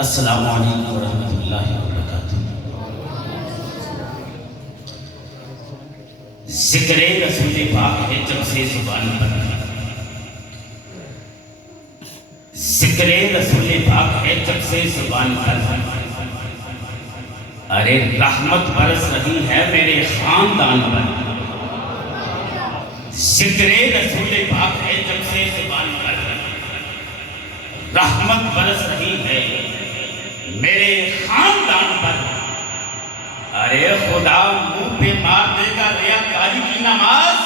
السلام علیکم ورحمۃ اللہ وبرکاتہ۔ ذکر رسول پاک ہے جب سے زبان پر، ذکر رسول پاک ہے جب سے زبان پر، ارے رحمت برس رہی ہے میرے خاندان پر۔ ذکر رسول پاک ہے جب سے زبان پر، رحمت برس رہی ہے میرے خاندان پر۔ ارے خدا منہ پہ مار دے گا ریاکاری کی نماز،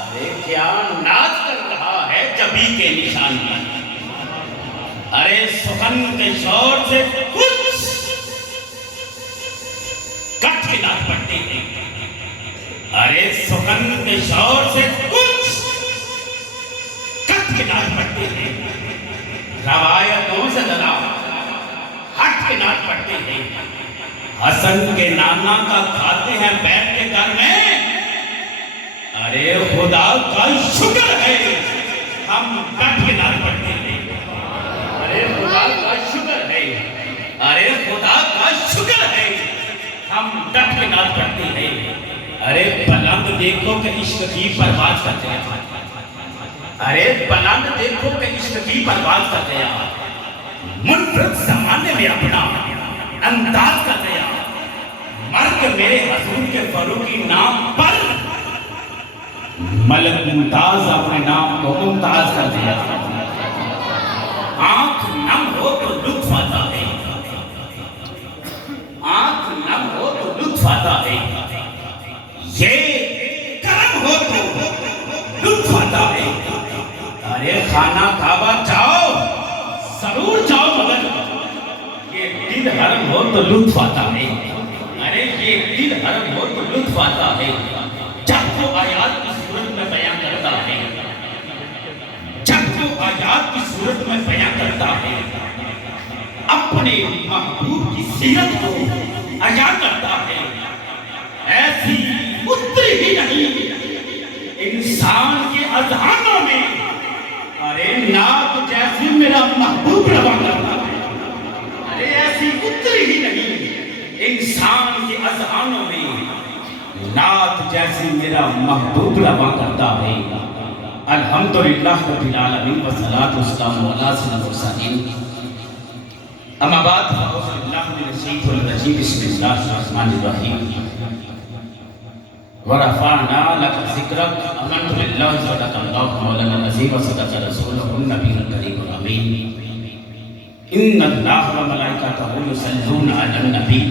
ارے کیا ناز کر رہا ہے جبی کے نشان پر۔ ارے سخن کے شور سے کچھ کٹ کے ناز پڑتے ہیں، ارے سخن کے شور سے کچھ کٹ کے ناز پڑتے ہیں، روایتوں سے ذرا ہٹ کے ناز پڑتے ہیں۔ حسن کے نانا کا کھاتے ہیں بیٹھ کے گھر میں، ارے خدا کا شکر ہے ہم ڈٹ کے ناز پڑتے ہیں۔ ارے خدا کا شکر ہے، ارے خدا کا شکر ہے ہم ڈٹ کے ناز پڑتے ہیں۔ ارے بلند دیکھو کہ عشق کی پرواز کر گیا، ارے بلند دیکھو کہ عشق کی پرواز کر گیا، منفرد زمانے میں اپنا انداز کر گیا، مرگ میرے حضور کے فروغی نام پر ملک ممتاز اپنے نام کو ممتاز کر دیا۔ آنکھ نم ہو تو لطف آتا ہے، آنکھ نم ہو تو لطف آتا ہے، یہ کرم ہو تو لطف آتا ہے۔ ارے خانہ کعبہ جاؤ ضرور جاؤ، مگر یہ دل حرم ہو تو لطف آتا ہے، ارے یہ دل حرم ہو تو لطف آتا ہے۔ جب وہ آیات کی صورت میں بیان کرتا ہے، جب وہ آیات کی صورت میں بیان کرتا ہے، اپنے محبوب کی سیرت کو عیاں کرتا ہے، ایسی اتری ہی نہیں انسان کے اذہانوں میں، ارے نعت جیسی میرا محبوب روا کرتا ہے، ارے ایسی اتری ہی نہیں انسان کے اذہانوں میں، نعت جیسی میرا محبوب روا کرتا ہے۔ الحمدللہ رب العالمین والصلاة والسلام علی سیدنا المرسلین، اما بعد فاعوذ باللہ من الشیطان الرجیم، بسم اللہ الرحمن الرحیم۔ وَرَفَعْنَا لَكَ ذِكْرَكَ، آمَنْتُ بِاللَّهِ صَدَقَ اللَّهُ مَوْلَانَا الْعَظِيمُ وَصَدَقَ رَسُولُهُ النَّبِيُّ الْكَرِيمُ الْأَمِينُ۔ إِنَّ اللَّهَ وَمَلَائِكَتَهُ يُصَلُّونَ عَلَى النَّبِيِّ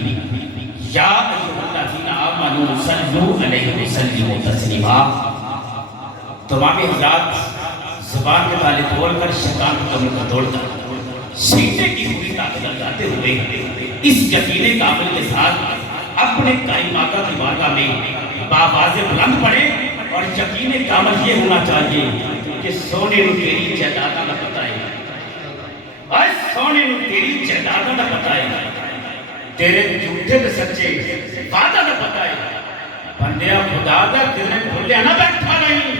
يَا أَيُّهَا الَّذِينَ آمَنُوا صَلُّوا عَلَيْهِ وَسَلِّمُوا تَسْلِيمًا۔ تمام حضرات زبان کے تالے توڑ کر شیطان کو کمر کا توڑ کر سینے کی پوری طاقت لگاتے ہوئے اس یقین کامل کے ساتھ اپنے قائم آقا کی بارگاہ میں باواز بلند پڑے، اور یقین کامل یہ ہونا چاہیے کہ سونے نو تیری جائیداد نہ پتہ ہے، اور سونے نو تیری جائیداد نہ پتہ ہے، تیرے جھوٹے تے سچے وعدہ نہ پتہ ہے، بندیا خدا دا دل میں بھولیا نہ بیٹھا نہیں،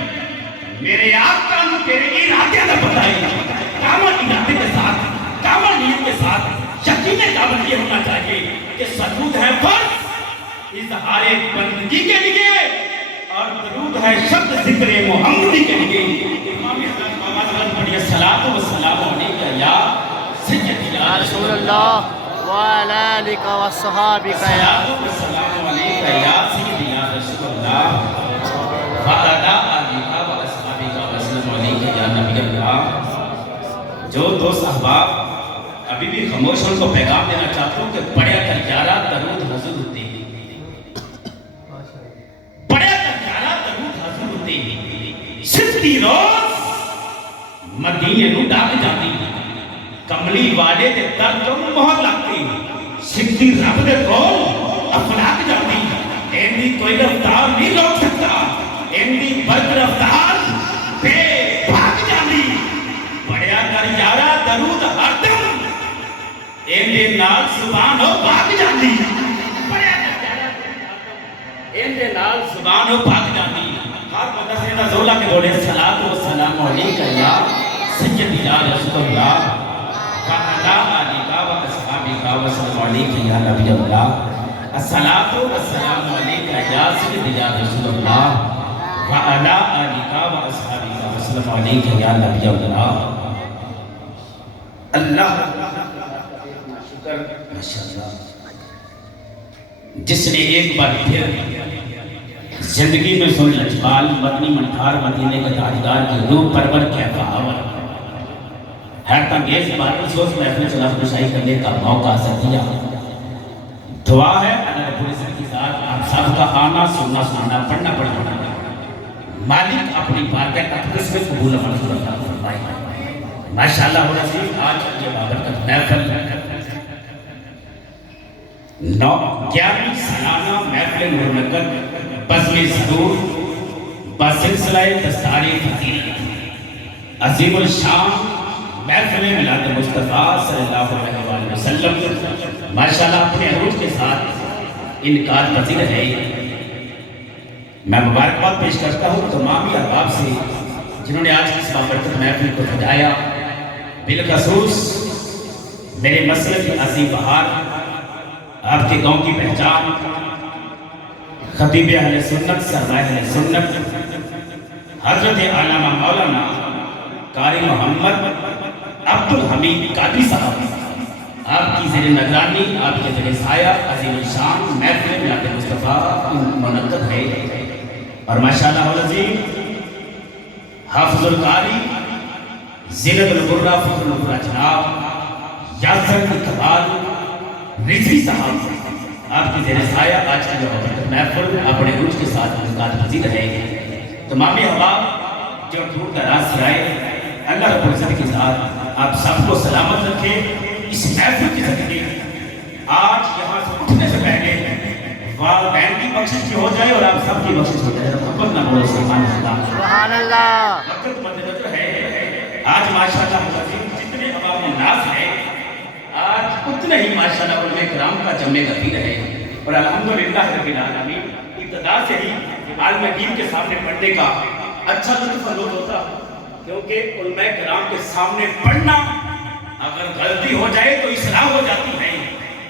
میرے آقا نو تیرے ارادے نہ پتہ ہے۔ کامل ارادے کے ساتھ، کامل نیت کے ساتھ یقین کامل یہ ہونا چاہیے کہ سجود ہے فرض اظہار بندگی کے لیے، اور درود ہے شبد ذکر محمدی کے لیے۔ امام حضرت بابا بلند پڑھیے الصلاۃ والسلام علیک یا سیدی یا رسول اللہ وعلى آلك وصحابك يا السلام علیک یا سیدی یا رسول اللہ وعلى آلک واصحابک وسلم علیک یا نبی اللہ۔ جو دوست احباب ابھی بھی خاموش ان کو پیغام دینا چاہتا ہوں کہ پڑھیا کر یارہ درود حضور ہوتے ہیں، پڑھیا کر یارہ درود حضور ہوتے ہیں۔ ستی روز مدینے نو ڈاک جاتی، کملی والے دے در تو مہر لگتی، ستی رب دے کول افلاک جاتی، ایندی کوئی رفتار نہیں روک سکتا، ایندی برق رفتار بے بھاگ جاتی۔ پڑھیا کر یارہ درود ہر دم ایندے نال زبان ہو بھاگ جاندی، پڑھیا کر یارہ ایندے نال زبان ہو بھاگ جاندی۔ ہر بندہ سیدہ زولہ کے بولے الصلاۃ والسلام علیک یا سیدی یا رسول اللہ وعلی علیک یا نبی اللہ الصلاۃ والسلام علیک یا سید یا رسول اللہ وعلی آلک و اصحابک وسلم علیک یا نبی اللہ اللہ شکر ماشاءاللہ جس نے ایک بار پھر زندگی میں سن لجپال مدنی منٹھار مدینے کے تاجدار کی روح پرور کہتا آور حیرت انگیز بات اس وقت محفل چلاف نشائی کرنے کا موقع دیا دعا ہے اللہ رب العزت کے ساتھ آپ سب کا آنا سننا سننا پڑھنا پڑھنا مالک اپنی بارگاہ کا قسمت قبول منظور عطا فرمائے ماشاءاللہ ہو رسول آج یہ بابرکت محفل 11ویں سالانہ محفل مرمکت بزم ضرور بسلسلہ دستار فضیلت عظیم الشان محفل میلاد مصطفیٰ صلی اللہ علیہ وآلہ وسلم ماشاءاللہ اپنے عروج کے ساتھ انعقاد پذیر ہے میں مبارکباد پیش کرتا ہوں تمام احباب سے جنہوں نے آج اس بابرکت محفل کو سجایا بالخصوص میرے مسلک کے عظیم بہار آپ کے گاؤں کی پہچان خطیب اہل سنت سرمایہ اہل سنت حضرت علامہ مولانا قاری محمد عبدالحمید قادری صاحب آپ کی زیر نگرانی آپ کے زیر سایہ عظیم الشان محفل میلاد مصطفیٰ منعقد ہے اور ماشاءاللہ العظیم حافظ القاری زینت القرہ فخر القرہ جناب یاسر اقبال رضوی صاحب آپ کی زیر سایہ آج کی جو محفل اپنے عروج کے ساتھ انعقاد پذیر ہے تمام احباب جو دور دراز سے آئے اللہ رب العزت کے ساتھ آپ سب کو سلامت رکھے اس محفل کے ذریعے آج یہاں سے اٹھنے سے پہلے والدین کی بخشش کی ہو جائے اور آپ سب کی بخشش ہو جائے محبت نہ بولے سبحان اللہ وقت مد نظر ہے آج ماشاءاللہ جتنے عوام الناس ہیں آج اتنے ہی ماشاءاللہ علماء کرام کا جمع گھیر ہے اور الحمدللہ رب العالمین ابتدا سے ہی عالم دین کے سامنے پڑھنے کا اچھا لطف اندوز ہوتا کیونکہ علماء کرام کے سامنے پڑھنا اگر غلطی ہو جائے تو اصلاح ہو جاتی ہے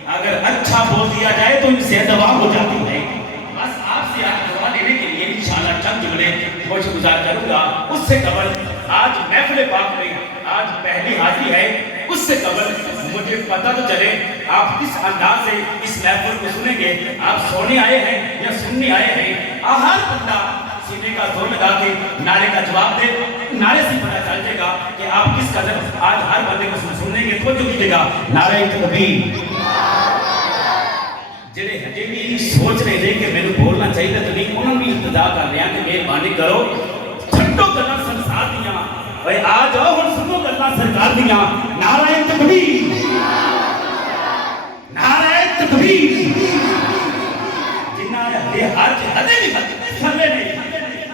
اگر اچھا بول دیا جائے تو ان سے دوا ہو جاتی ہے بس آپ سے آج دعا لینے کے لیے انشاءاللہ چند جملے خوش گزار کروں گا اس سے قبل آج محفل پاک میں آج پہلی حاضری ہے اس سے قبل مجھے پتہ تو چلے آپ کس انداز سے اس محفل کو سنیں گے آپ سونے آئے ہیں یا سننے آئے ہیں ہر بندہ سینے کا زور لگا کے نعرے کا جواب دے نعرے سے پتہ چل جائے گا کہ آپ کس قدر آج ہر بندے کو سننے گے تو جو کیجیے گا نعرہ تکبیر جنہیں ہجے بھی سوچ رہے تھے کہ میں نے بولنا چاہیے تو نہیں انہوں نے بھی ابتدا کر رہے ہیں کہ مہربانی کرو چھٹو گلا سنسار دیا بھائی آ جاؤ اور سنو گلا سرکار دیا نعرہ تکبیر نعرہ تکبیر جنہاں دے ہاتھ ہجے بھی تھلے نہیں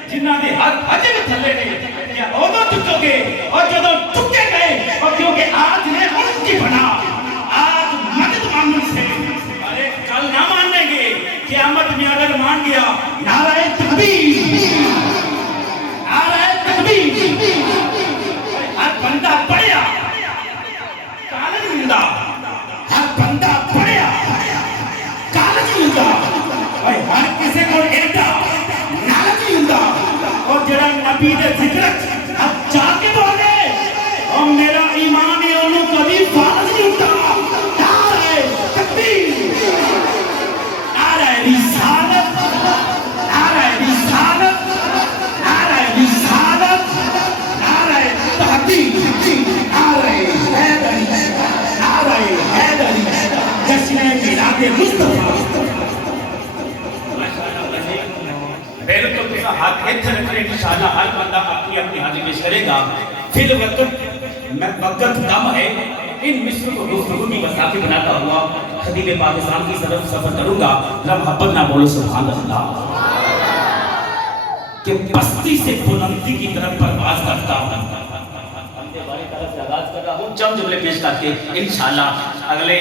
جنہاں دے ہاتھ ہجے بھی تھلے نہیں کیا اوہ چکو گے اور جدو چکے گئے اور کیونکہ آج نے ان کی بنا آج مدد مانگن سے ارے کل نہ مانیں گے قیامت میں اگر مان گیا نعرہ تکبیر نعرہ تکبیر ہر بندہ پڑھیا کالج ملدا ہر بندہ پڑھیا کالج ملدا اور ہر کسی کو ایڈا نالج ملدا اور جڑا نبی دے ذکر اب جا کے بولے اور میرا ایمان ہے انہوں کبھی فارغ نہیں ہوتا نعرہ تکبیر نعرہ رسالت نعرہ رسالت نعرہ رسالت نعرہ تحقیق نعرہ حیدری نعرہ حیدری جشن میلاد مصطفیٰ پہلے تو کسا ہاتھ اتھر رکھنے انشاءاللہ ہر بندہ اپنی اپنی حاضر پیش کرے گا پھر وقت کم ہے ان مصر کو گفتگو کی وساقی بناتا ہوا خطیب پاکستان کی طرف سفر کروں گا محبت نہ بولو سبحان اللہ کہ پستی سے بلندی کی طرف پرواز کرتا ہوں چند جملے پیش کر کے انشاءاللہ اگلے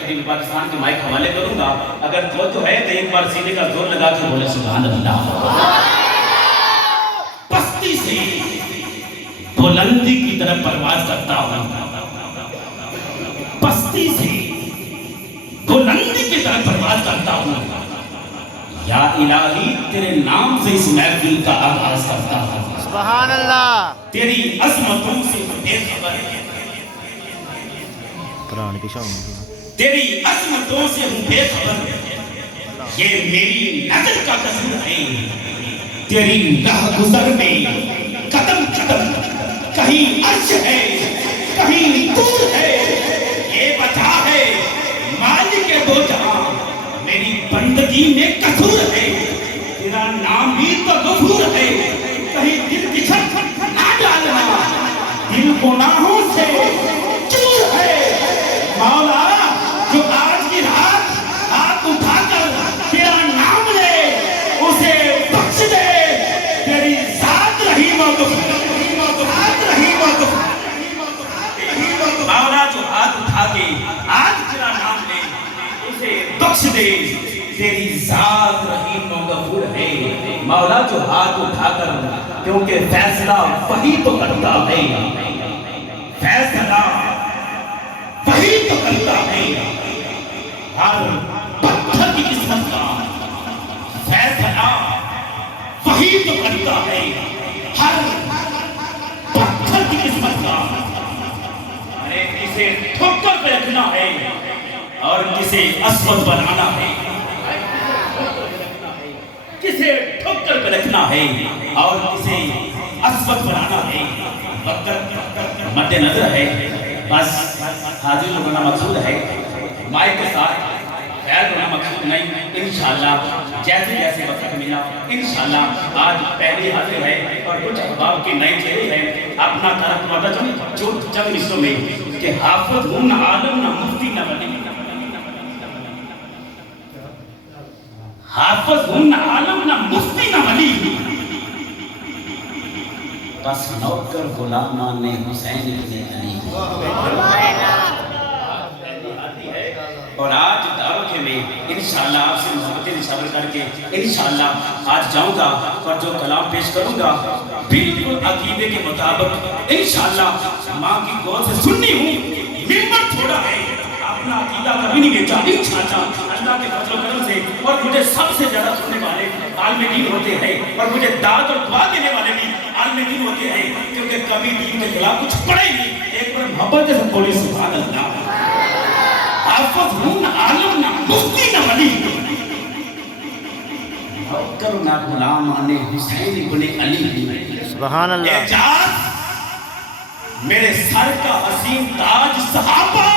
خطیب پاکستان کے مائک حوالے کروں گا اگر تو ہے تو ایک بار سینے کا زور لگا کے بولے سبحان اللہ پستی سے بلندی کی طرف پرواز کرتا ہوں پستی سے طرف پرواز کرتا ہوں. یا الہی تیرے نام سے اس محفل کا آغاز کرتا ہوں. سبحان اللہ. تیری عظمتوں سے بے خبر ہے. تیری عظمتوں سے ہوں بے خبر. یہ میری نظر کا قصور ہے. تیری راہ گزر میں قدم قدم کہیں عرش ہے کہیں دور ہے. یہ بتا ہے مالک دو جہاں میری بندگی میں قصور ہے. تیرا نام بھی تو غفور ہے. کہیں دل بچھڑ نہ ڈالنا دل گناہوں سے چور ہے. مولا جو آج کی رات ہاتھ اٹھا کر تیرا نام لے اسے بخش دے. تیری ذات رحیم و غفور. مولا جو ہاتھ اٹھا کے آج تیرا نام لے اسے بخش دے. تیری ذات رحیم و غفور ہے. مولا جو ہاتھ اٹھا کر کیونکہ فیصلہ وہی تو کرتا ہے. فیصلہ وہی تو کرتا ہے. ہر پتھر کی قسمت کا فیصلہ وہی تو کرتا ہے. ہر پتھر کی قسمت کا. ارے کسے ٹھوکر پہ رکھنا ہے اور کسے اسود بنانا ہے. کسے ٹھوکر پہ رکھنا ہے اور کسے اسود بنانا ہے. وقت مد نظر ہے. بس حاضر ہونا مقصود ہے. مائک کے ساتھ خیر ہونا مقصود نہیں. انشاءاللہ جیسے جیسے وقت ملا انشاءاللہ آج پہلی حاضر ہے اور کچھ احباب کے نئے چہرے ہیں. اپنا طرف مدد جو چند حصوں میں کہ حافظ ہوں نہ عالم نہ مفتی نہ ولی. حافظ ہوں نہ عالم نہ مفتی نہ ولی. بس نوکر غلامان نے حسین ابن علی. اور آج دعوت میں انشاءاللہ آپ سے محبتیں نشاور کر کے انشاءاللہ آج جاؤں گا اور جو کلام پیش کروں گا بالکل عقیدے کے مطابق انشاءاللہ ماں کی گود سے سننی ہوں. ممبر تھوڑا ہے اپنا عقیدہ کبھی نہیں بیچا. انشاءاللہ اللہ کے فضل و کرم سے. اور مجھے سب سے زیادہ سننے والے عالم دین ہوتے ہیں اور مجھے دعوت اور دعا دینے والے بھی عالم دین ہوتے ہیں کیونکہ کبھی دین کے خلاف کچھ پڑھے نہیں. ایک بار محبت سے بولی سبحان اللہ. حافظ ہوں نہ عالم نہ مفتی نہ ولی. نوکر نہ غلامان حسین ابن علی. سبحان اللہ. اعجاز میرے سر کا حسین تاج صحابہ.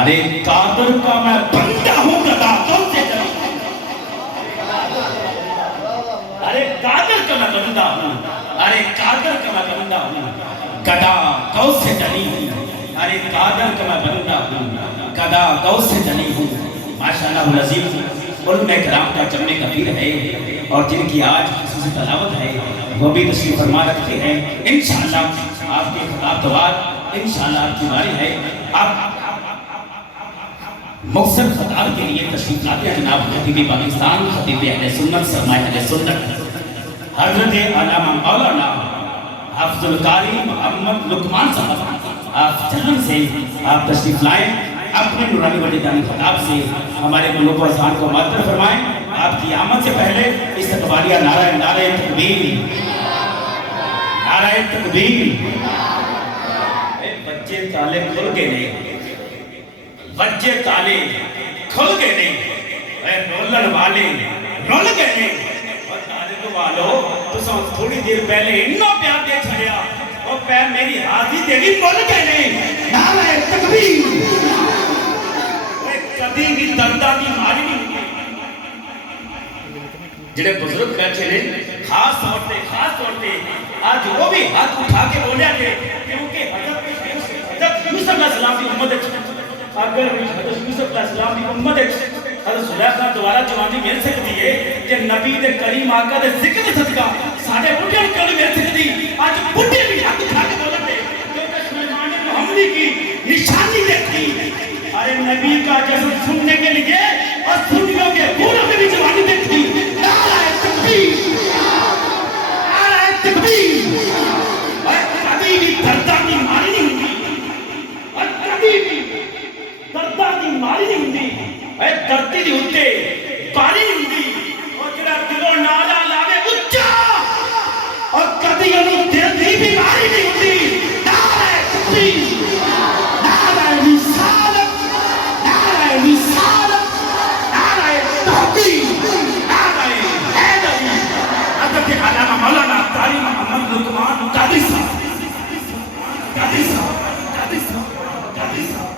ارے قادر کا میں بندہ ہوں گدا کون سے جلی. ارے قادر کا میں بندہ ہوں. ارے قادر کا میں بندہ ہوں گدا کون سے جلی ہوں. ارے قادر کا میں بندہ ہوں گدا کون سے جلی ہوں. ماشاءاللہ العظیم علماء کرام کا جمع کبیر ہے اور جن کی آج خصوصی تلاوت ہے وہ بھی تشریف فرما رکھتے ہیں. انشاءاللہ آپ کے خطاب دوار انشاءاللہ آپ کی باری ہے. آپ مقصد خطاب کے لیے تشریف لاتے ہیں جناب خطیب پاکستان خطیب اہل سنت سرمایہ اہل سنت حضرت علامہ مولانا حافظ القاری محمد لقمان صاحب. آپ جہاں سے آپ تشریف لائیں اپنے نورانی وجدانی خطاب سے ہمارے ملوک و اذہان کو معطر فرمائیں. آپ کی آمد سے پہلے استقبالیہ نعرہ تکبیر نعرہ تکبیر. بچے تالے کھل گئے نہیں. بچے تالے کھل گئے نہیں. رولن والے رول گئے نہیں. اور تالے تو والو تو تھوڑی دیر پہلے انہا پیار دے چھڑیا اور پیر میری حاضی دیوی بول گئے نہیں. نعرہ تکبیر. کبھی بھی دردہ کی ماری نہیں ہوئی. جنہیں بزرگ بیٹھے نے خاص طور پہ آج وہ بھی ہاتھ اٹھا کے بولیا کہ کیونکہ حضرت یوسف علیہ السلام کی امت اگر حضرت یوسف علیہ السلام کی امت حضرت زلیخا دوبارہ جوانی مل سکتی ہے کہ نبی دے کریم آقا دے ذکر صدقہ ساڑھے بڑھے کیوں مل سکتی. آج بڑھے بھی ہاتھ اٹھا کے بولتے کیونکہ سلیمان محمدی کی نشانی دیکھی. ارے نبی کا جسم سننے کے لیے اور سنیوں کے گھوڑوں میں بھی جوانی دیکھی. نعرہ تکبیر نعرہ تکبیر. اور کبھی بھی دردہ کی ماری نہیں ہوتی. اور کبھی بھی دردہ کی ماری نہیں ہوتی. اے دھرتی دی اُتے باری ہوندی اور جڑا دلوں نعرہ لاوے اچا اور کبھی انہوں دل دی بیماری نہیں ہوندی نعرہ تکبیر نعرہ رسالت نعرہ رسالت نعرہ تحقیق نعرہ حیدری حضرت علامہ مولانا قاری محمد لقمان قادری صاحب قادری صاحب قادری صاحب قادری صاحب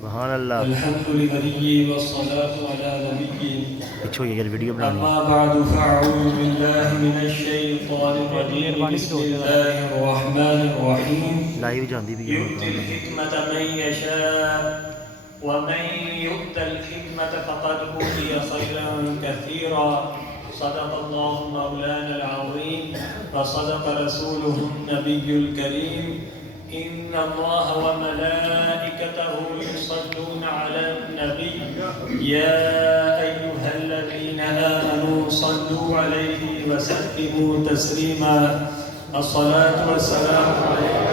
سبحان اللہ. الحمد لله والصلاة على نبيه. پیچھو یہ ویڈیو بنانی. أما بعد فأعوذ بالله من الشيطان الرجيم. بسم الله الرحمن الرحيم. لائیو جاندی بھی ہے. يؤتي الحكمة من يشاء ومن يؤت الحكمة فقد أوتي خيرا كثيرا. صدق الله مولانا العظيم وصدق رسوله النبي الكريم. إن الله وملائكته يصلون على النبي يا أيها الذين آمنوا صلوا عليه وسلموا تسليما. الصلاة والسلام عليك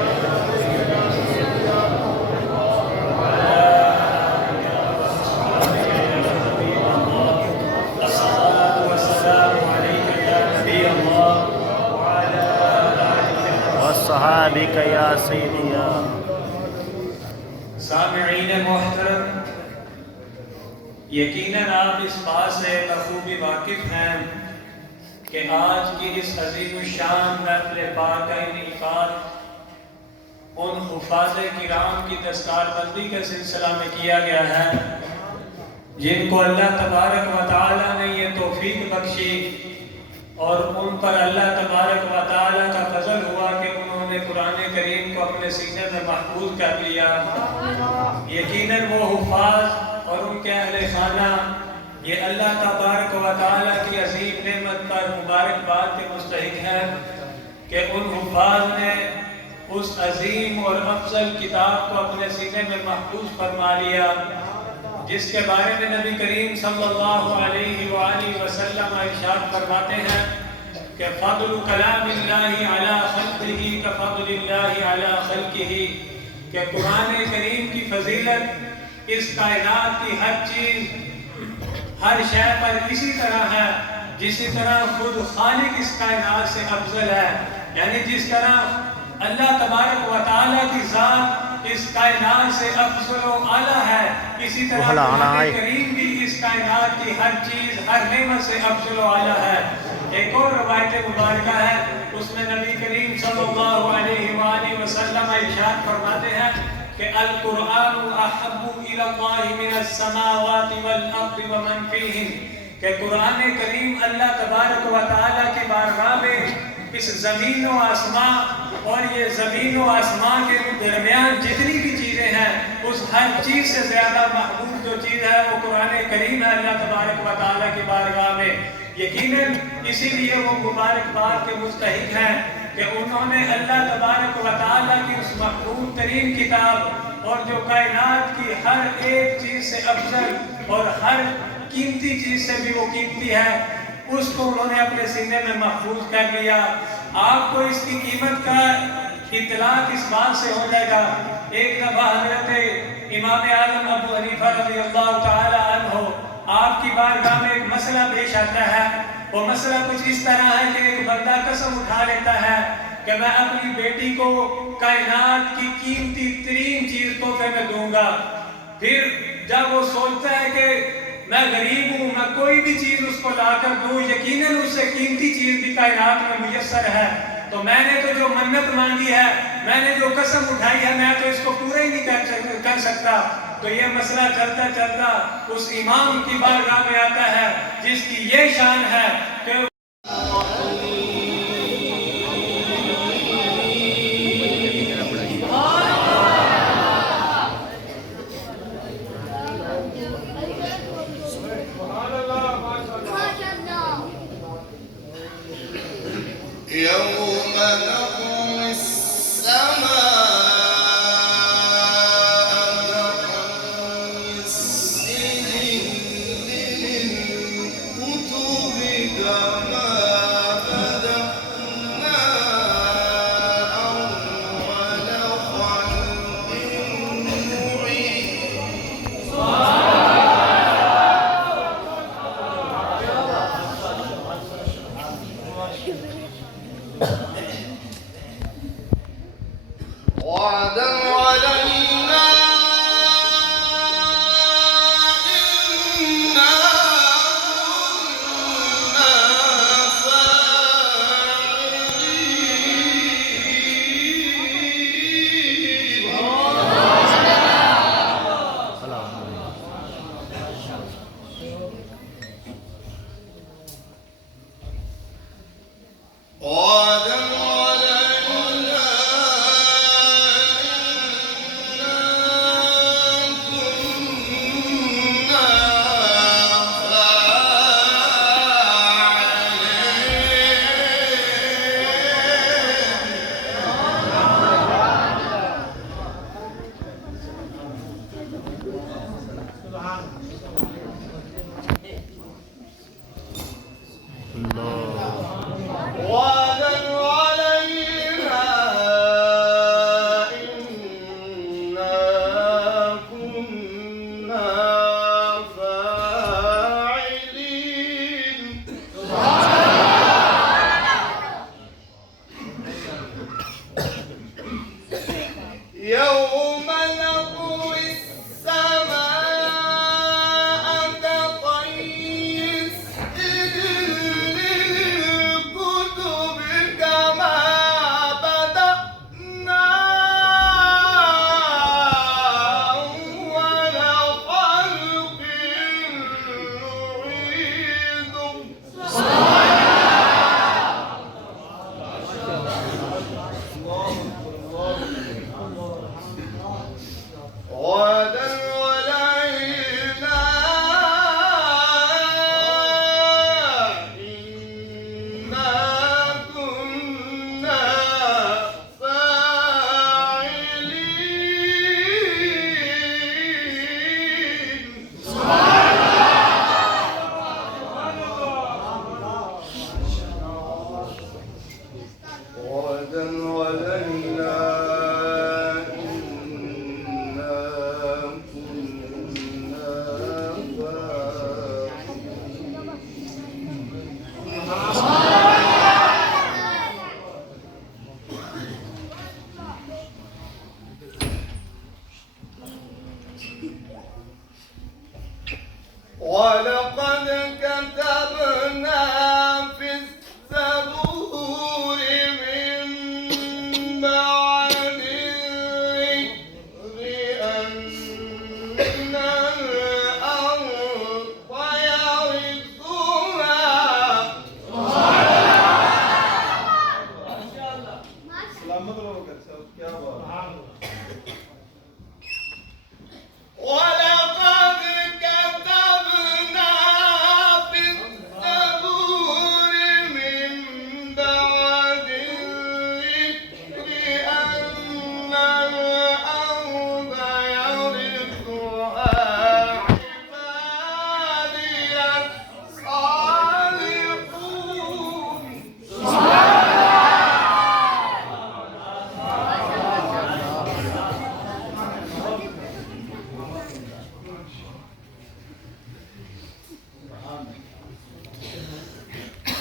صحابک یا سیدی یا. سامعین محترم، یقیناً آپ اس بات سے بخوبی واقف ہیں کہ آج کی اس عظیم الشان محفل پاک کا انعقاد ان حفاظ کرام کی دستار بندی کے سلسلہ میں کیا گیا ہے جن کو اللہ تبارک و تعالیٰ نے یہ توفیق بخشی اور ان پر اللہ تبارک و تعالیٰ کا فضل ہوا کہ انہوں نے قرآن کریم کو اپنے سینے میں محفوظ کر لیا. یقیناً وہ حفاظ اور ان کے اہل خانہ یہ اللہ تبارک و تعالیٰ کی عظیم نعمت پر مبارکباد کے مستحق ہیں کہ ان حفاظ نے اس عظیم اور افضل کتاب کو اپنے سینے میں محفوظ فرما لیا جس کے بارے میں نبی کریم صلی اللہ علیہ وآلہ وسلم ارشاد فرماتے ہیں کہ فضل کلام اللہ علی خلقہ کفضل اللہ علی خلقہ، کہ قرآن کریم کی فضیلت اس کائنات کی ہر چیز ہر شے پر اسی طرح ہے جسی طرح خود خالق اس کائنات سے افضل ہے. یعنی جس طرح اللہ تبارک و تعالیٰ کی ذات اس کائنات سے افضل و اعلیٰ ہے، اسی طرح قرآن کریم بھی اس کائنات کی ہر چیز ہر نعمت سے افضل و اعلیٰ ہے. ایک اور روایت مبارکہ ہے، اس میں نبی کریم صلی اللہ علیہ وآلہ وسلم ارشاد فرماتے ہیں کہ القرآن احب الی اللہ من السماوات والارض ومن فیہن، کہ قرآن کریم اللہ تبارک و تعالیٰ کی بارگاہ میں اس زمین و آسمان اور یہ زمین و آسمان کے درمیان جتنی بھی چیزیں ہیں اس ہر چیز سے زیادہ محبوب جو چیز ہے وہ قرآن کریم ہے اللہ تبارک و تعالیٰ کی بارگاہ میں. یقیناً اسی لیے وہ مبارکباد کے مستحق ہیں کہ انہوں نے اللہ تبارک و تعالیٰ کی اس محبوب ترین کتاب اور جو کائنات کی ہر ایک چیز سے افضل اور ہر قیمتی چیز سے بھی وہ قیمتی ہے اس کو انہوں نے اپنے سینے میں محفوظ کر لیا. آپ کو اس کی قیمت کا اطلاع اس بات سے ہو جائے گا. ایک دفعہ حضرت امام اعظم ابو حنیفہ رضی اللہ تعالی عنہ آپ کی بارگاہ میں ایک مسئلہ پیش آتا ہے. وہ مسئلہ کچھ اس طرح ہے کہ ایک بندہ قسم اٹھا لیتا ہے کہ میں اپنی بیٹی کو کائنات کی قیمتی ترین چیز تحفے میں دوں گا. پھر جب وہ سوچتا ہے کہ میں غریب ہوں، میں کوئی بھی چیز اس کو لا کر دوں، یقیناً اس سے قیمتی چیز بھی کائنات میں میسر ہے، تو میں نے تو جو منت مانگی ہے، میں نے جو قسم اٹھائی ہے، میں تو اس کو پورا ہی نہیں کر سکتا. تو یہ مسئلہ چلتا چلتا اس امام کی بارگاہ میں آتا ہے جس کی یہ شان ہے کہ يوم نطوي السماء كطي السجل للكتب كما بدأنا أول وعدا علينا إنا كنا وعدا علينا يوم نطوي السماء كطي السجل للكتب كما بدأنا أول خلق نعيده. وعدا علينا إنا كنا فاعلين. وعدا علينا إنا كنا ولقد كتبنا في الزبور من بعد الذكر أن الأرض يرثها. ولقد كتبنا في الزبور من بعد الذكر أن الأرض يرثها عبادي الصالحون.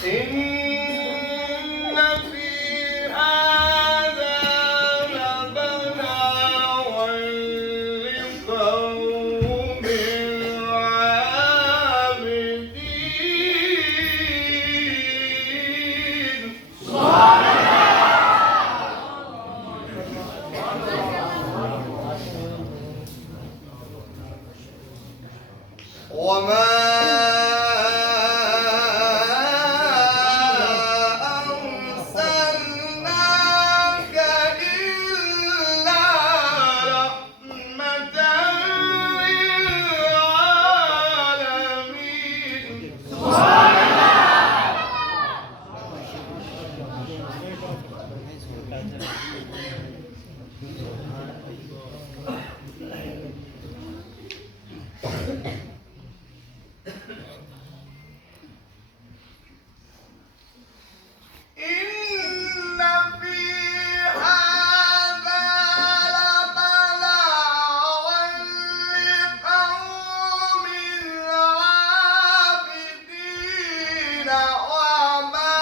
إن في هذا لبلاغا لقوم عابدين. وما أرسلناك إلا رحمة للعالمين. إن في هذا لبلاغا لقوم عابدين. وما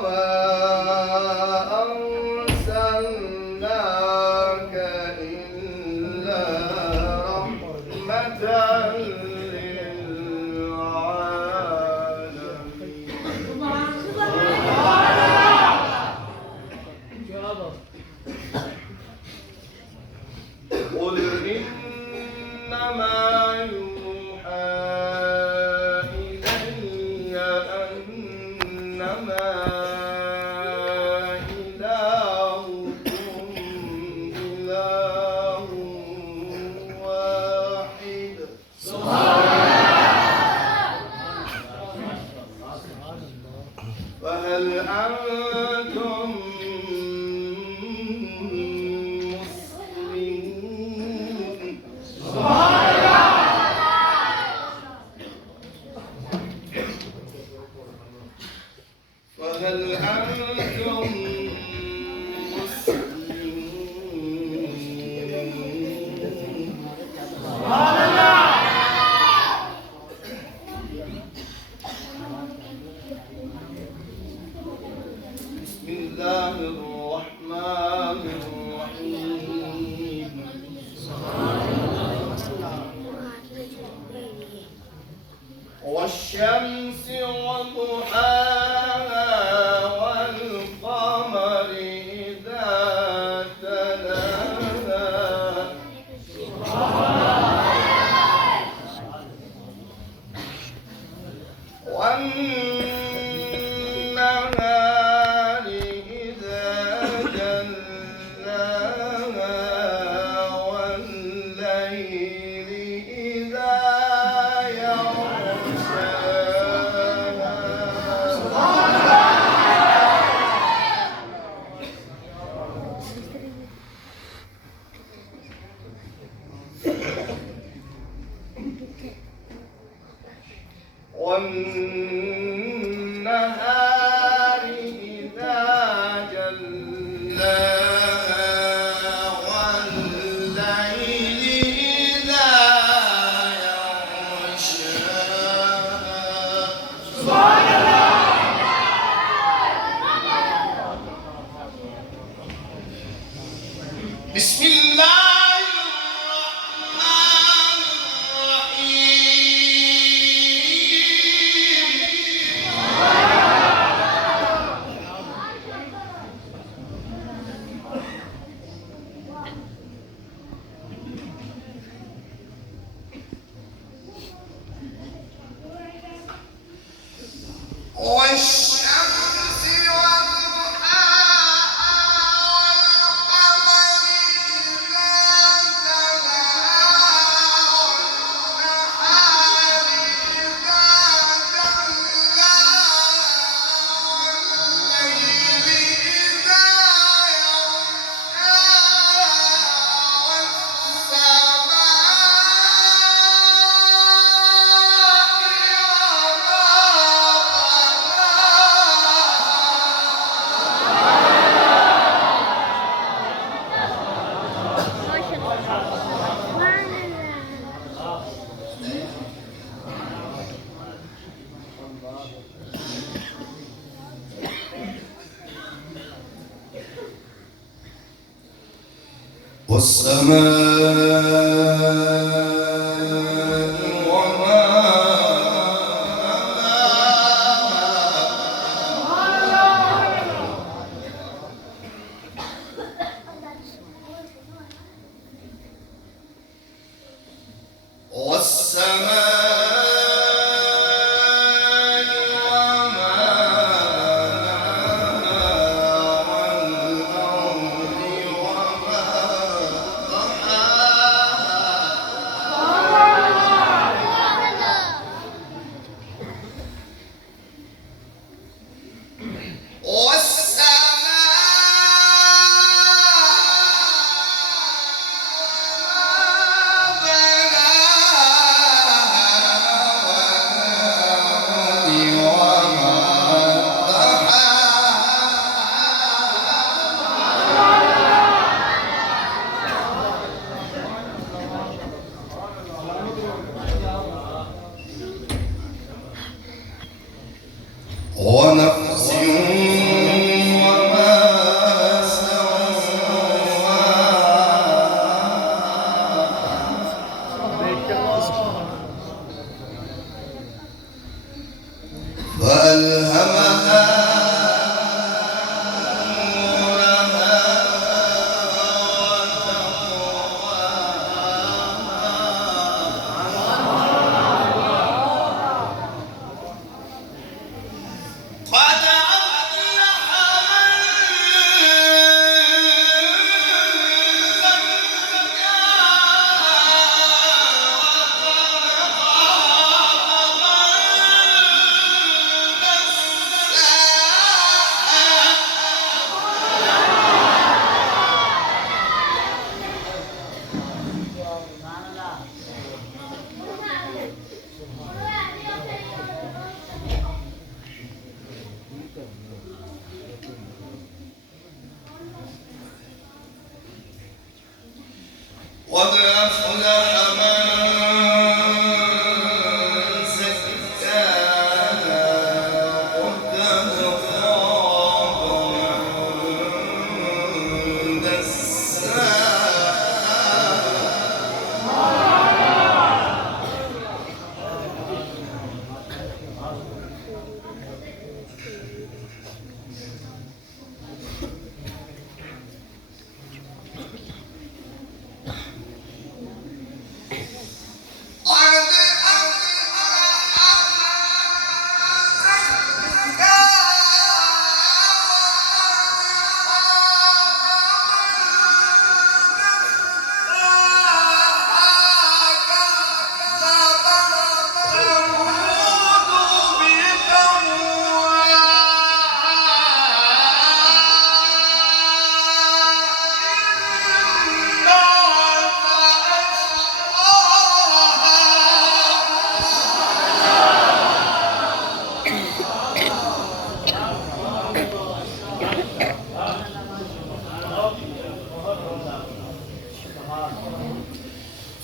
وما أرسلناك إلا رحمة قل إنما يوحى إلي أنما إلهكم إله واحد فهل أنتم فهل أنتم بسم الله الرحمن الرحيم والشمس وضحاها والقمر إذا تلاها والنهار إذا جلاها والليل إذا والنهار إذا جلاها والليل إذا يغشاها بسم الله الرحمن الرحيم والشمس وضحاها والقمر إذا تلاها والنهار إذا جلاها والليل إذا والسماء وما والأرض وما طحاها قد أفلح من زكاها وقد خاب من دساها.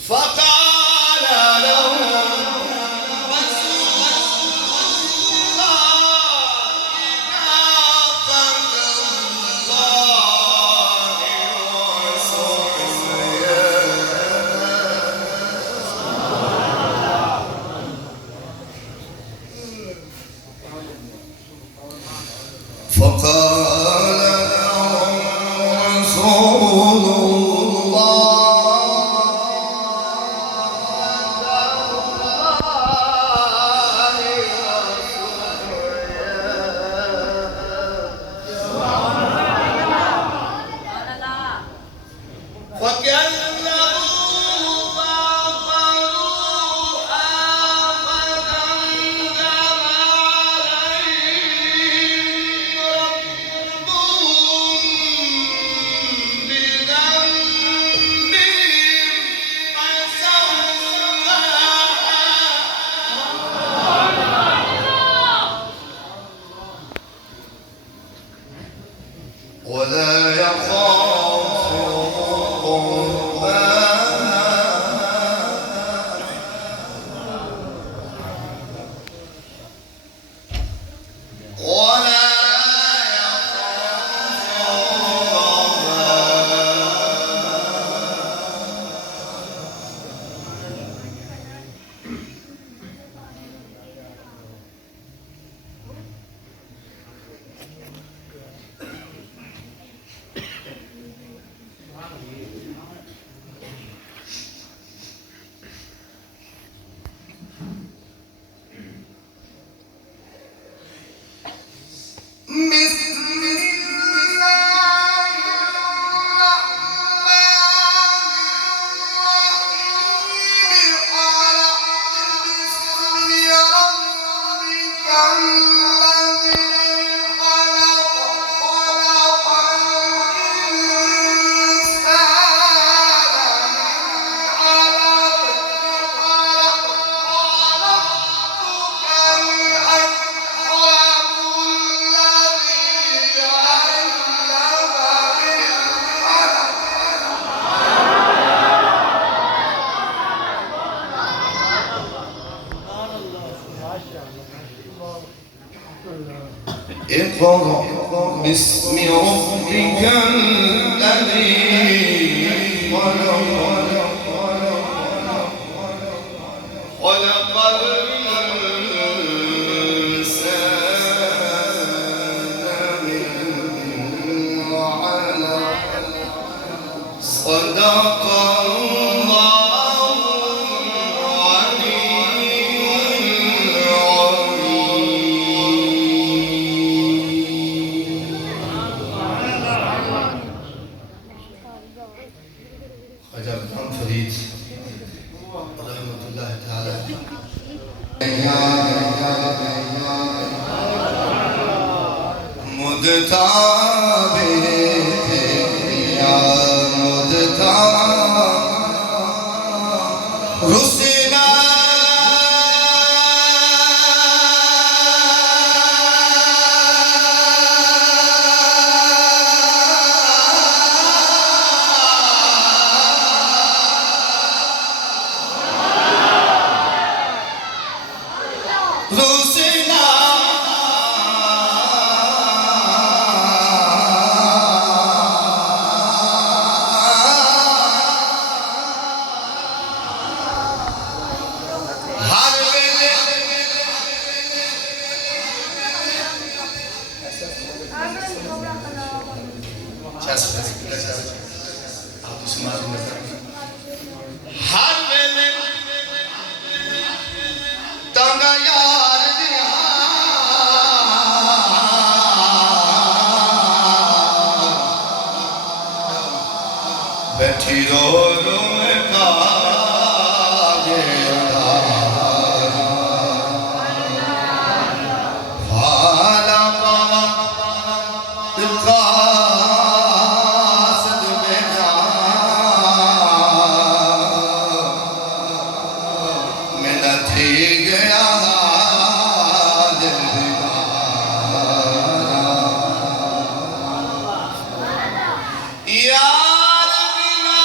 فقال لهم رسول الله ناقة الله وسقياها. فقال لهم رسول ولا يخاف ولا اقرأ باسم ربك الذي خلق الإنسان من علق صدق الله فريد رحمة الله تعالى مدتابه يا مدتاب رسما ہر ویلے تانگا یار دیا بیٹھی رو رو میں کاجے فالا بابا قاصد میں جا میں نہ تھی گیا دل بیمارا یار بنا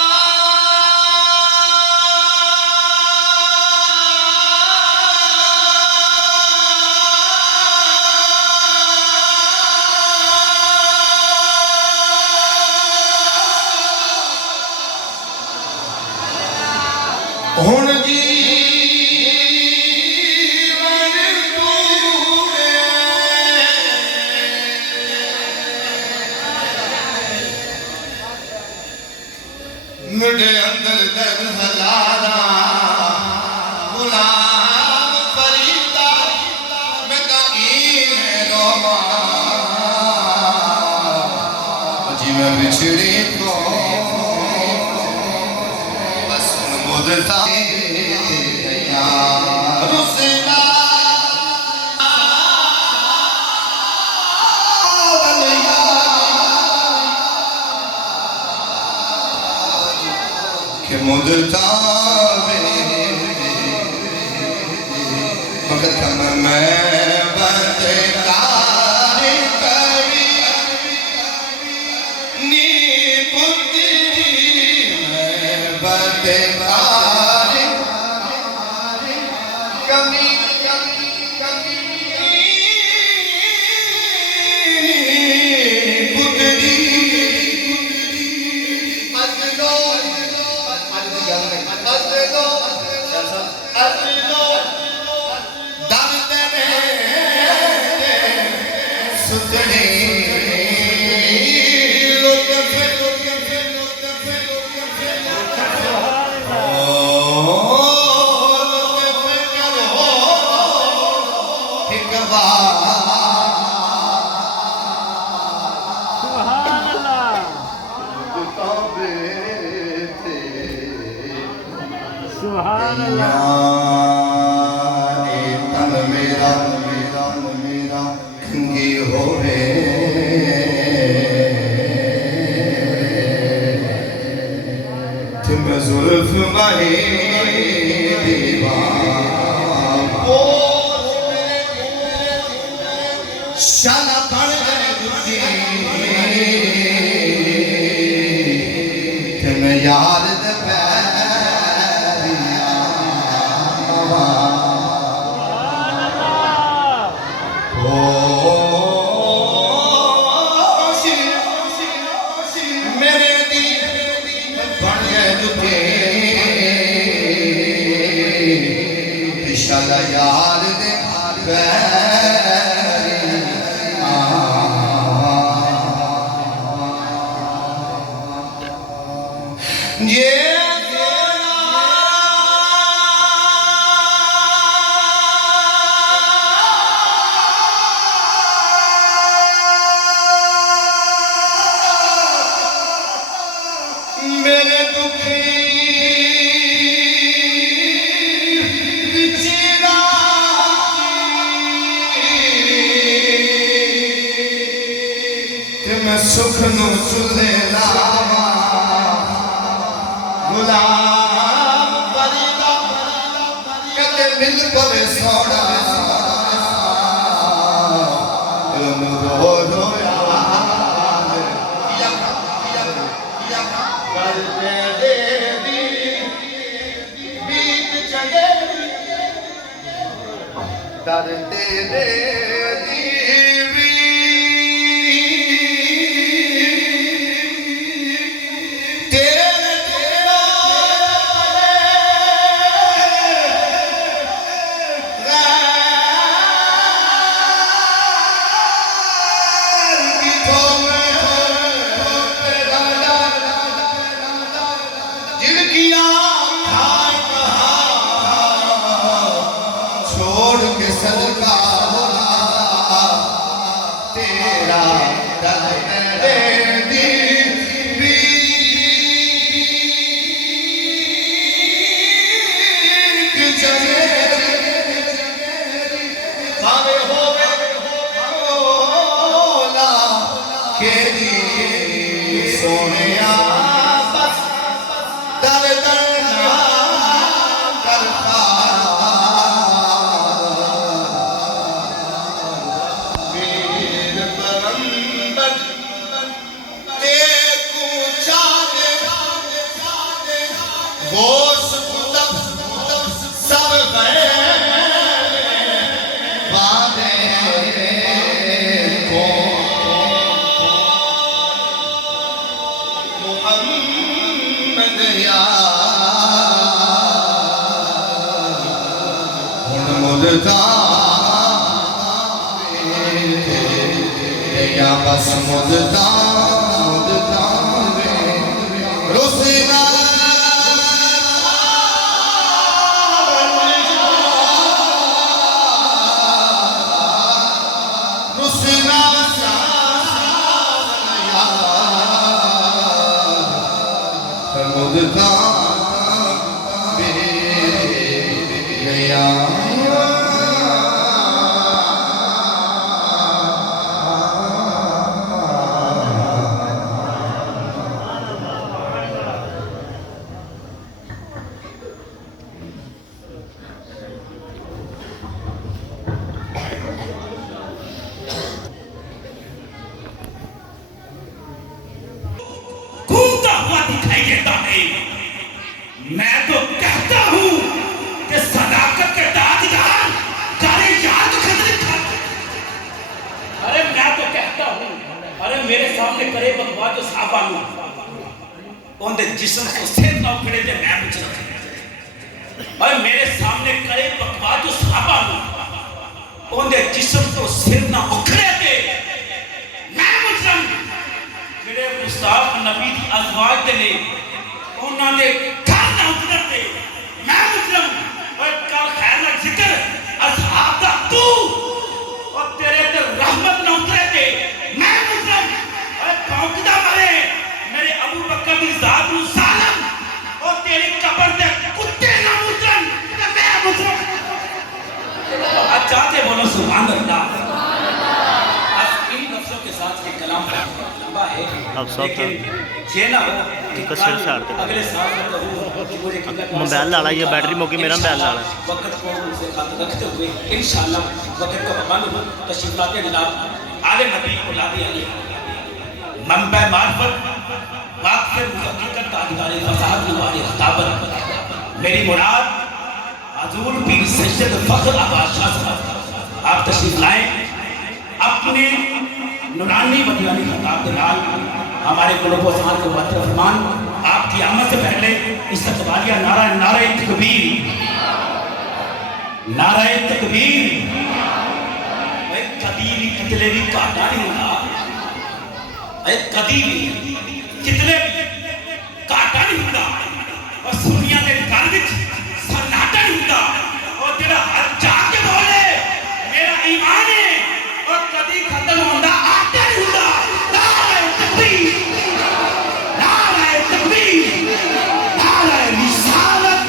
ہن جیون پورے میرے اندر در ہزارہ غلام فریدا میں کہیں روما جی میں بچھڑی کو بس مدتا رسنا کہ مدتا وقت کم میں بدکار کری نی پتری میں بدکار کمی پتری سبحان اللہ تن میرا کنگی ہوئے تم زلف مہی دیوان شالا پڑ گئے دکھی تم یار دے میرے دی بن گئے دکھے شالا یار دے میرے دکھی بچینا کہ میں سکھنو چلے لاما غلام فریدا کہتے مل پر سوڑا رو رو در تیرے دیوی تیرے تیرا غیر بس مدتا رسینا مدتا میں تو کہتا ہوں کہ صداقت کے دادگار کارے یاد خطرے تھا. ارے میں تو کہتا ہوں ارے میرے سامنے کرے بکوا جو صحابہ نو ان دے جسم کو سر نہ اکھڑے دے میں پوچھ رہا. ارے میرے سامنے کرے بکوا جو صحابہ نو ان دے جسم کو سر نہ اکھڑے دے میں پوچھ رہا. میرے مصطفیٰ نبی دی ازواج دے نے انہاں دے میں مجرم اور کل خیر نہ ذکر اصحاب دا تو اور تیرے تے رحمت نہ اترے تے میں مجرم اور پھونکدا مرے میرے ابو بکر دی ذات نو ظالم اور تیری قبر دے کتے نہ اترن تے میں مجرم. چاہتے بولو سبحان اللہ. اب ان نفسوں کے ساتھ یہ کلام لمبا ہے لیکن یہ نہ ہو اگلے سال موبائل لالا یہ بیٹری موقع میرا موبائل لالا وقت کو ان سے خاطر رکھتے ہوئے انشاءاللہ وقت کو پابند ہو تشریفات جناب آل نبی اولاد علی منبع معرفت واقف حقیقت تاجدار فصاحت نوار خطابت میری مراد حضور پیر سید فخر آباد شاہ صاحب آپ تشریف لائیں اپنے نورانی بدیانی خطاب کے نال ہمارے قلوب و ذہن کو مطرح فرمان. آپ کی آمد سے پہلے استقبالیہ نعرہ تکبیر نعرہ تکبیر. اے کبھی بھی کتنے بھی کاٹا نہیں ہوتا. اے کبھی بھی کتنے بھی کاٹا نہیں ہوتا اور سنیا دے گھر وچ سناٹا نہیں ہوتا اور جڑا ہر جا کے بولے میرا ایمان ہے اور کبھی ختم ہوتا آتا نہیں ہوتا. نعرہ تکبیر نعرہ تکبیر نعرہ رسالت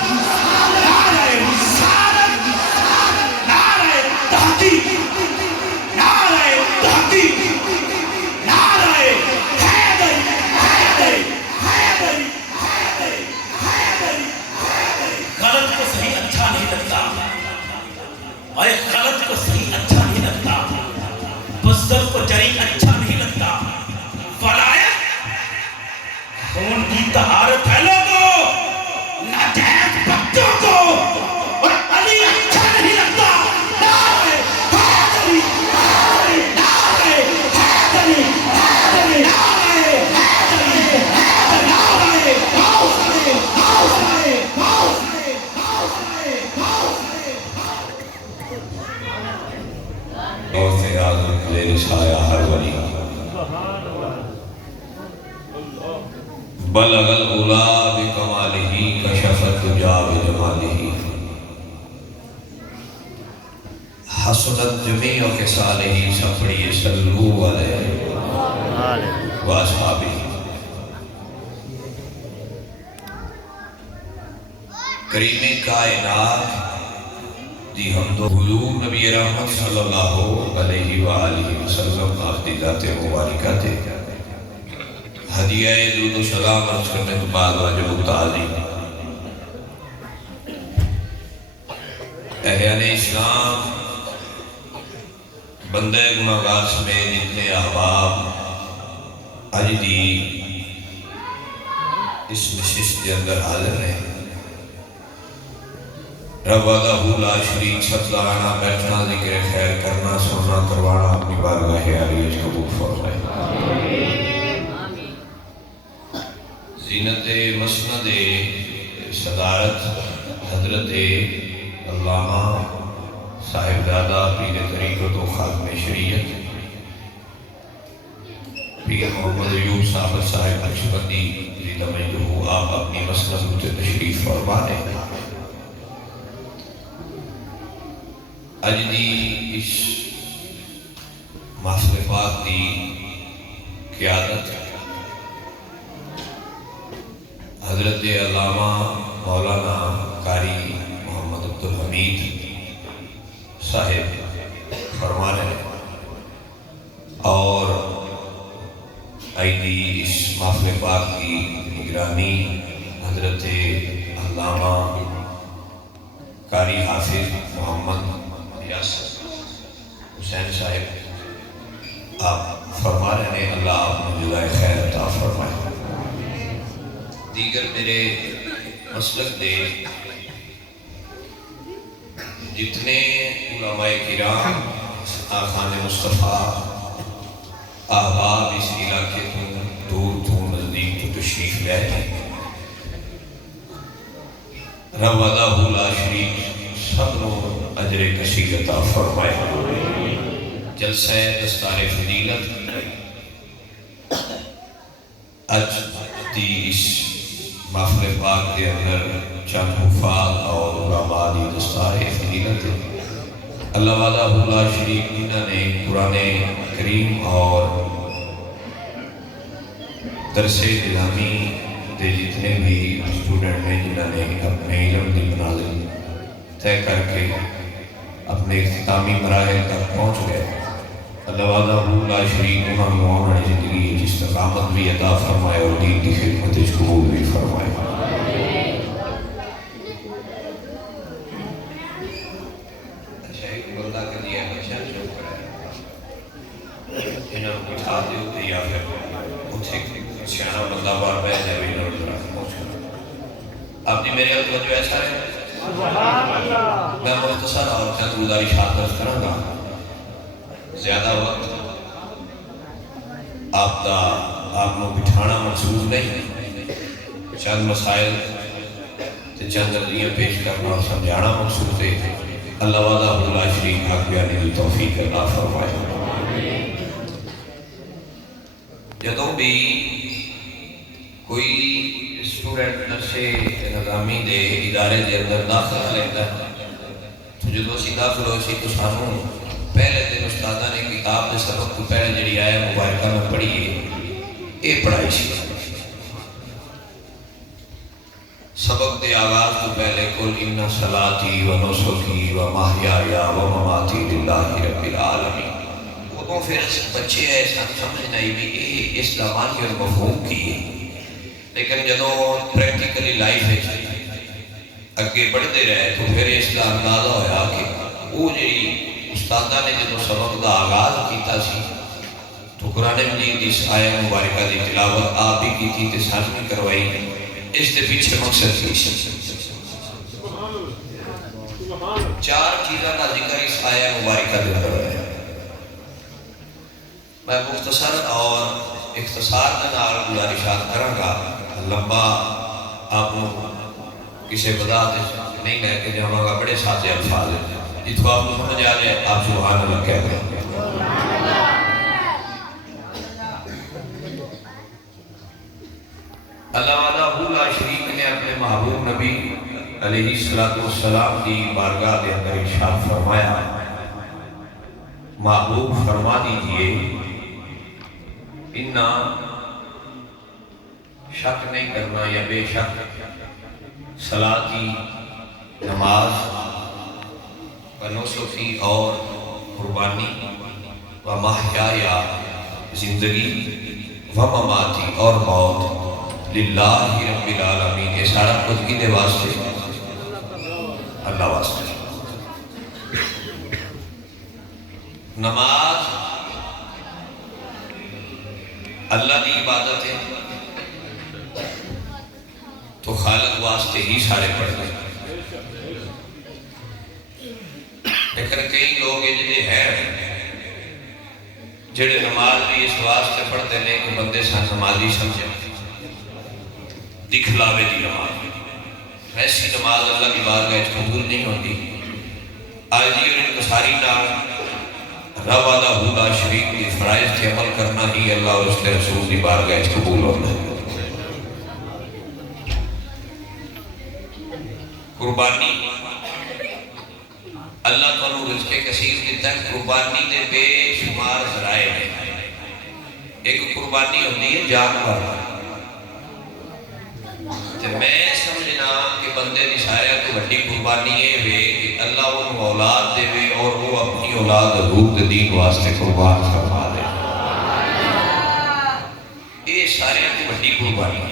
نعرہ رسالت نعرہ تحقیق نعرہ تحقیق نعرہ حیدر حیدر حیدر حیدر حیدر. غلط کو صحیح اچھا نہیں لگتا اور غلط کو صحیح اچھا نہیں لگتا. بزدل کو جری اچھا نہیں لگتا. ولایت خون کی طہارت ہے لوگوں ناجائز بچوں کو اور علی اچھا نہیں لگتا. نعرہ حیدری حیدری نعرہ حیدری حیدری نعرہ حیدری حیدری نعرہ حوصلے حوصلے حوصلے حوصلے حوصلے. غوث اعظم میرے سایہ ہر ولی بلغ العلا بکمالہ کشف الدجا بجمالہ حسنت جمیع خصالہ سب پڑھیے صلو علیہ واصحابہ۔ کریم کائنات دی حمد و حضور نبی رحمت صلی اللہ علیہ وآلہ وسلم آخری ذات مبارکہ تے ہدیہ درود و سلام عرض کرنے کے بعد واجب التعظیم احیان اسلام بندہ گناہگار سمیت جتنے احباب آج دی اس نشست کے اندر حاضر ہیں، رب وحدہ لا شریک ساتھ لگانا، بیٹھنا، ذکر خیر کرنا، سننا، کروانا اپنی بارگاہ عالیہ قبول فرمائے۔ زینت مسند صدارت حضرت علامہ صاحبزادہ پیر طریقت و خاتم شریعت پیر محمد ایوب صاحب نقشبندی زندہ مجدہ آپ اپنی مسند سے تشریف فرما رہے ہیں۔ اج دی اس محفل پاک دی قیادت حضرت علامہ مولانا قاری محمد عبدالحمید صاحب فرما رہے ہیں، اور اج دی اس محفل پاک کی نگرانی حضرت علامہ قاری حافظ محمد حسین صاحب آپ فرما رہے ہیں۔ اللہ آپ نے جزائے خیر عطا فرمائے۔ دیگر میرے مسلک دے جتنے علماء کرام آخان مصطفیٰ احباب اس علاقے کو دور تو نزدیک تو تشریف لے ہیں، رب وحدہ لا شریک سب نو اجر کثیر عطا فرمائے۔ جلسہ دستار فضیلت اج دی اس محفل پاک کے اندر چند حفاظ اور علماء دی دستار فضیلت اللہ وحدہ لا شریک جنہوں نے قرآن کریم اور درس نظامی دے جتنے بھی اسٹوڈنٹ ہیں جنہوں نے اپنے علم دی منازل طے کر کے اپنے اختتامی مراحل تک پہنچ گئے، اللہ وحدہ لا شریک انہوں نے آنے زندگی جس استقامت بھی عطا فرمائے اور دین کی خدمت قبول بھی فرمائے۔ اچھا ایک بندہ کر دیا ہمیشہ جو کرے انہوں نے بٹھا دے ہوتے یا پھر اتھے سیانہ بندہ بار بہ جائے بھی انہوں نے پہنچ کر آپ نے میرے حضرت جو ایسا ہے میں مختصر اور چند گزارشات درج کروں گا، زیادہ وقت آپ کو بٹھانا منصوب نہیں، چند مسائل چند نظریے پیش کرنا اور سمجھانا منصوب ہے۔ اللہ وحدہ لا شریک حق بیانی دی توفیق عطا فرمائے۔ جدوں بھی کوئی اسٹوڈنٹ نرسے نظامی دے ادارے دے اندر داخل لیتا ہے تو جدوں اسی داخل ہوئی سی تو سانوں پہلے دن استادہ نے کتاب دے سبق تو پہلے جڑی آیا مبارکہ میں پڑھی ہے یہ پڑھائی سی سبق دے آغاز تو پہلے قل ان صلاتی و نسکی و محیایا و مماتی للہ رب العالمین۔ وہ پھر بچے ایسا سمجھ نہیں بھی اس زمانے اور مفہوم کی ہے، لیکن جدوں پریکٹیکلی لائف ہے اگے بڑھتے رہے تو پھر اس کا اندازہ ہویا کہ وہ جی استادہ نے جدوں سبق دا آغاز کیتا سی تو قرآن مجید اس آیہ مبارکہ دی تلاوت آپ بھی کی تھی تے ساتھ بھی کروائی، اس دے پیچھے مقصد کی چار چیزاں کا ذکر اس آیہ مبارکہ دے اندر ہے۔ میں مختصر اور اختصار کے نال گزارشات کراں گا، لمبا آپ کو کسی وضاحت نہیں لے کے جاواں گا، بڑے سادے الفاظ ہیں جتوں آپ کو سمجھ آ جائے آپ سبحان اللہ کہہ دیں۔ اللہ وحدہ لا شریک نے اپنے محبوب نبی علیہ السلام کی بارگاہ کے اندر ارشاد فرمایا، محبوب فرما دیجئے انہا شک نہیں کرنا یا بے شک صلاتی نماز و نسکی اور قربانی و محیا زندگی و مماتی اور موت للہ رب العالمین، یہ سارا کچھ کی دے واسطے اللہ واسطے۔ نماز اللہ کی عبادت ہے تو خالق واسطے ہی سارے پڑھتے ہیں، لیکن کئی لوگ ہیں جڑے نماز بھی اس واسطے پڑھتے ہیں کہ بندے سا نمازی سمجھے، دکھلاوے دی نماز، ایسی نماز اللہ کی بارگاہ قبول نہیں ہوتی۔ آجی اور انکساری نام رب وحدہ لا شریک کی فرائض کے عمل کرنا ہی اللہ اور اس کے رسول کی بارگاہ قبول ہوتا ہے۔ قربانی اللہ تعالیٰ رزق کثیر دیتا ہے، قربانی دے بے شمار ذرائع ہیں۔ ایک قربانی ہوتی ہے جانور، تو میں سمجھنا کہ بندے دی سارے کو بڑی قربانی یہ ہے کہ اللہ ان اولاد دے وے اور وہ اپنی اولاد حضور دے دین واسطے قربان فرما دے۔ یہ سارے کو بڑی قربانی،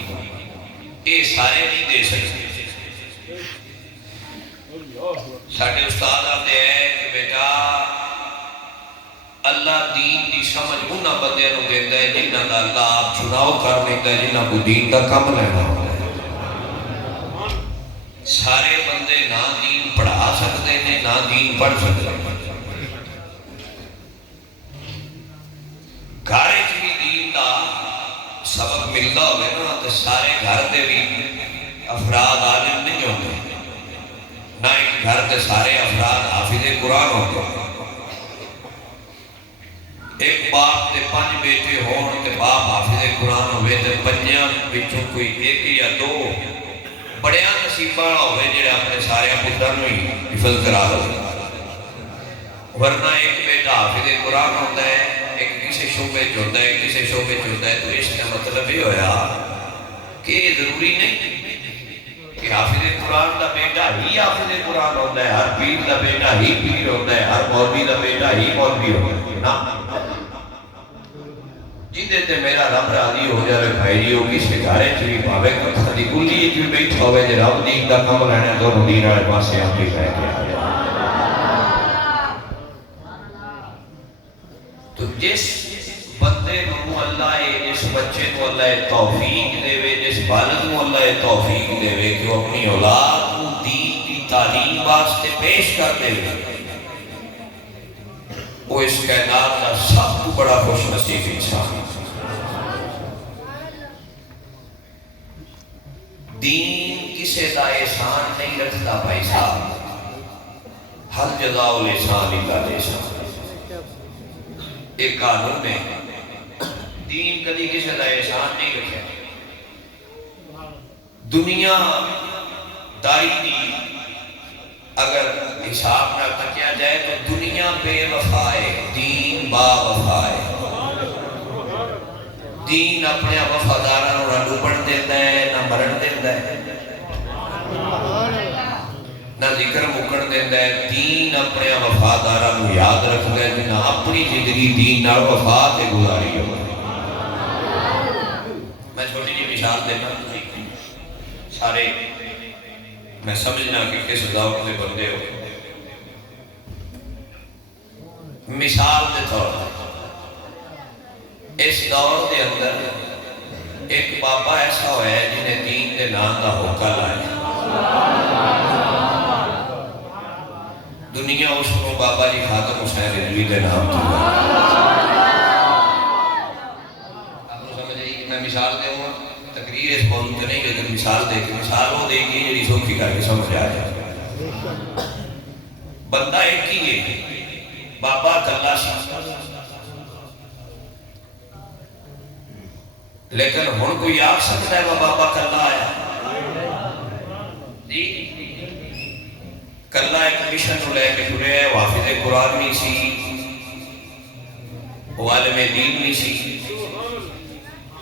یہ سارے نہیں دے سکتے۔ ساڑھے استاد آتے ہیں کہ بیٹا اللہ دین دی سمجھ انہاں بندے نو دیتا ہے جنہاں دا اللہ آپ چناؤ کر دیتا ہے، جنہاں کو دین دا کم لینا ہوتا ہے۔ سارے بندے نہ دین پڑھا سکتے ہیں نہ دین پڑھ سکتے ہیں۔ گھر بھی دین دا سبق ملتا ہوگا نا تو سارے گھر دے بھی افراد عالم نہیں ہوتے، نہ ایک گھر دے سارے افراد حافظ قرآن ہوتے۔ ایک باپ دے 5 بیٹے ہون تے باپ حافظ قرآن ہوئے تے 5 بچوں کوئی ایک یا 2 بڑے نصیبہ ہوئے جڑے اپنے سارے پتروں ہی حفظ کرا دو، ورنہ ایک بیٹا حافظ قرآن ہوتا ہے، ایک کسی شعبے ہوتا ہے، ایک کسی شعبے ہوتا ہے۔ تو اس کا مطلب یہ ہویا کہ یہ ضروری نہیں کہ حافظ قرآن دا بیٹا ہی حافظ قرآن ہوتا ہے، ہر پیر دا بیٹا ہی پیر ہوتا ہے، ہر مولوی دا بیٹا ہی مولوی ہوتا ہے نا۔ جیدے تے میرا رب راضی ہو جائے بھائی جی ہوگی سے گھارے چوی پاوے کتھا دی گلی چوی بیٹھا ہوئے جے رب دین دا کم لینے تو ندیر آئے پاسے آپ بھی کہہ کے آئے۔ تو جس بندے نو اللہ جس بچے کو اللہ توفیق دے وے، جس بالغ کو اللہ توفیق دے وے کہ وہ اپنی اولاد کو دین کی تعلیم واسطے پیش کر دے وے، وہ اس کائنات کا سب کو بڑا خوش نصیب انسان۔ دین کسے دا احسان نہیں رکھتا بھائی صاحب، حل جزاء الاحسان الا الاحسان۔ ایک قانون ہے، دین کدی کسے دا احسان نہیں رکھے۔ دنیا داری دی اگر حساب نہ کیا جائے تو دنیا بے وفائے، دین با وفائے۔ دین اپنے وفاداروں نہ ڈوبن دیتا ہے نہ مرن دیتا ہے، نہ ذکر مکن دیتا ہے۔ دین اپنے وفاداروں یاد رکھتا ہے جنہاں اپنی زندگی دین نہ وفا تے گزاری ہو۔ میں چھوٹی جی مثال دینا، سارے میں سمجھنا کہ کس ذوق دے بندے ہو۔ مثال دے طور اس دور دے اندر ایک بابا ایسا ہوا ہے جنہیں دین دے نام دا ہوکا لائے۔ دنیا اس کو بابا جی خاتم حسین رضوی دے نام کی آپ کو سمجھ رہی کہ میں مثال دے ہوں، تقریر اس موضوع نہیں لیکن مثال دے کہ مثال وہ دے گی جڑی سوکھی کر کے سمجھ آ جائے۔ بندہ ایک ہی ہے، بابا کلا سی، لیکن ہن کوئی آگ سکتا ہے وہ بابا کلا آیا جی؟ کلا ایک مشن کو لے کے پورے ہے، حافظ قرآن بھی سی، عالم دین بھی سی،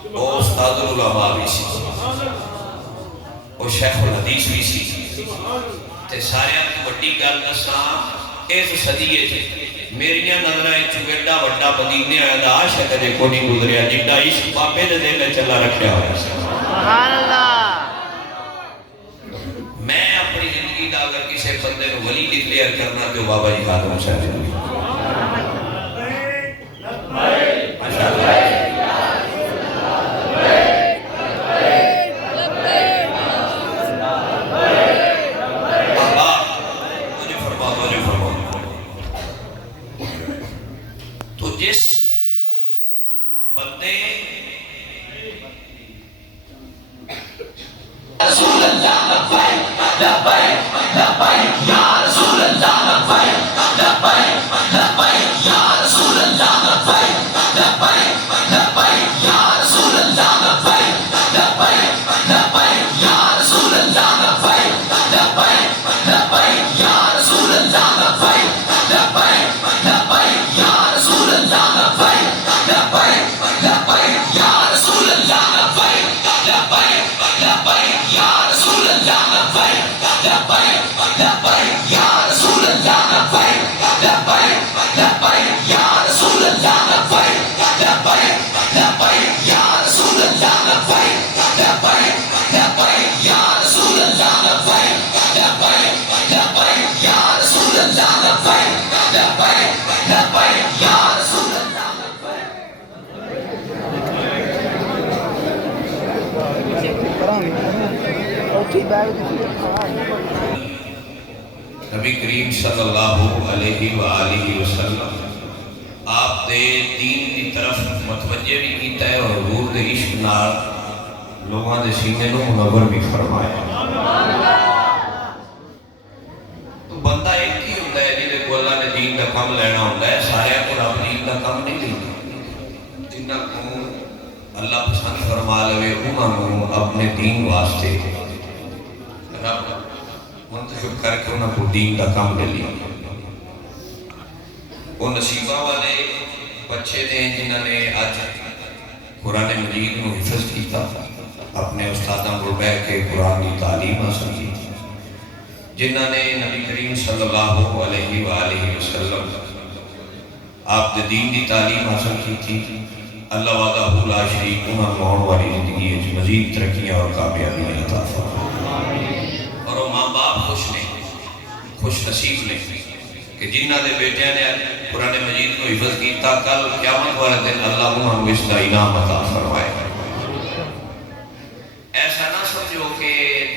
وہ استاد العلماء بھی سی، وہ شیخ الحدیث بھی سی، تے سارے بڑی گل دساں اس صدیے تھے میری نظر ایڈا وڈا مدینے دا عاشق کدے کو نہیں گزریا جڈا عشق بابے دے دل وچ اللہ رکھیا ہوا سی۔ سبحان اللہ۔ میں اپنی زندگی دا اگر کسی بندے نو ولی ڈکلیئر کرنا تو بابا جی خاتم صاحب جی۔ تو جس بندے رسول اللہ لبیک لبیک لبیک یا رسول اللہ لبیک لبیک لبیک یا رسول اللہ لبیک لبیک لبیک یا رسول اللہ لبیک لبیک لبیک یا رسول اللہ لبیک لبیک لبیک یا رسول اللہ لبیک لبیک لبیک یا رسول اللہ لبیک لبیک لبیک یا رسول اللہ لبیک لبیک لبیک یا رسول اللہ لبیک لبیک لبیک یا رسول اللہ لبیک لبیک لبیک یا رسول اللہ لبیک لبیک لبیک یا رسول اللہ لبیک لبیک لبیک یا رسول اللہ لبیک لبیک لبیک یا رسول اللہ لبیک لبیک لبیک یا رسول اللہ۔ نبی کریم صلی اللہ علیہ وآلہ وسلم آپ دے دین دی طرف متوجہ بھی کیتا ہے اور حضور دے عشق نال لوگاں دے سینے نو منور بھی فرمایا۔ تو بندہ ایک ہی ہوتا ہے جنہیں کو اللہ نے دین کا کم لینا ہوتا ہے، سارے کو رب دین کا کم نہیں لینا۔ جنہ کو اللہ پسند فرما لے انہوں نے اپنے دین واسطے رب منتخب کر کے انہوں کو دین کا کام لے لیا۔ وہ نصیبہ والے بچے نے جنہوں نے آج قرآن مجید کو حفظ کیتا، اپنے استاداں کو بیٹھ کے قرآن کی تعلیم حاصل کی، جنہوں نے نبی کریم صلی اللہ علیہ وآلہ وسلم آپ دے دین کی تعلیم حاصل کی تھی، اللہ وعدہ لا شریک انہوں نے آنے والی زندگی ہے مزید ترقیاں اور کامیابیاں عطا فرمائے۔ اور وہ ماں باپ خوش نصیب نے کہ جنہ دے بیٹیاں نے قرآن مجید کو حفظ کیتا، کل قیامت والے دن اللہ انہوں نے اس کا انعام عطا فرمائے۔ ایسا نہ سمجھو کہ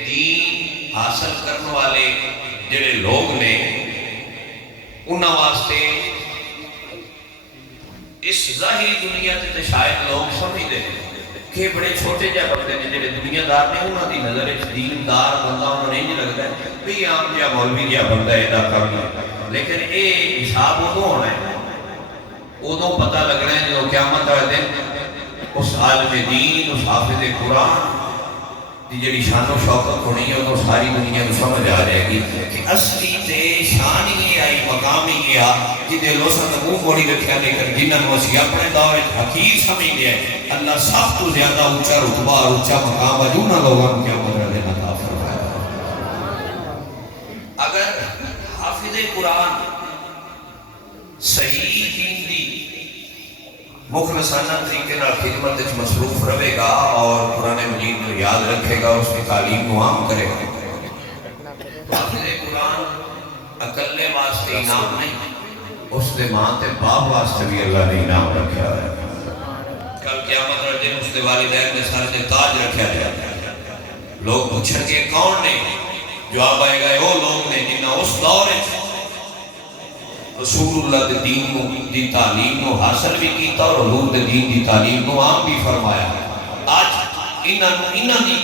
دین حاصل کرنے والے جڑے لوگ نے انہاں واسطے اس ظاہری دنیا تے شاید لوگ سمجھتے ہیں کہ بڑے چھوٹے جہ بندے نے جڑے دنیا دار نے انہاں دی نظر دیندار بندہ انہوں نے نہیں لگتا ہے بھی عام جہا مولوی جہا بندہ ایدا کرنا، لیکن اے حساب ادوں ہونا ہے، ادوں پتہ لگنا ہے جو قیامت والے دن اس عالم دین، اس حافظ قرآن کی جڑی شان و شوکت ہونی ہے ادوں ساری دنیا کو سمجھ آ جائے گی کہ اصلی تے شان ہی آئی، مقام ہی آ جدے لوسن منہ موڑی رکھیا، لیکن جنہاں کو اسی اپنے دور حقیر سمجھ لیا اللہ سب تو زیادہ اونچا رتبہ اور اونچا مقام ہے جنہاں لوگوں کو کیا مدر دینا عطا فرمایا۔ اگر حافظ قرآن صحیح دین دی مخلصانہ طریقے نال خدمت وچ مصروف رہے گا اور قرآن مجید کو یاد رکھے گا، اس کی تعلیم کو عام کرے گا، حافظ قرآن اکلے واسطے انعام نہیں، اس دے ماں تے باپ واسطے بھی اللہ نے انعام رکھا ہے۔ کل قیامت والے دن اس دے والدین نے سارے دے تاج رکھا جائے، لوگ پوچھیں گے کون نے؟ جواب آئے گا وہ لوگ نے جنہاں اس دور رسول اللہ دے دین دی تعلیم کو حاصل بھی کیتا اور حضور دے دین دی تعلیم کو عام بھی فرمایا۔ آج انہاں دی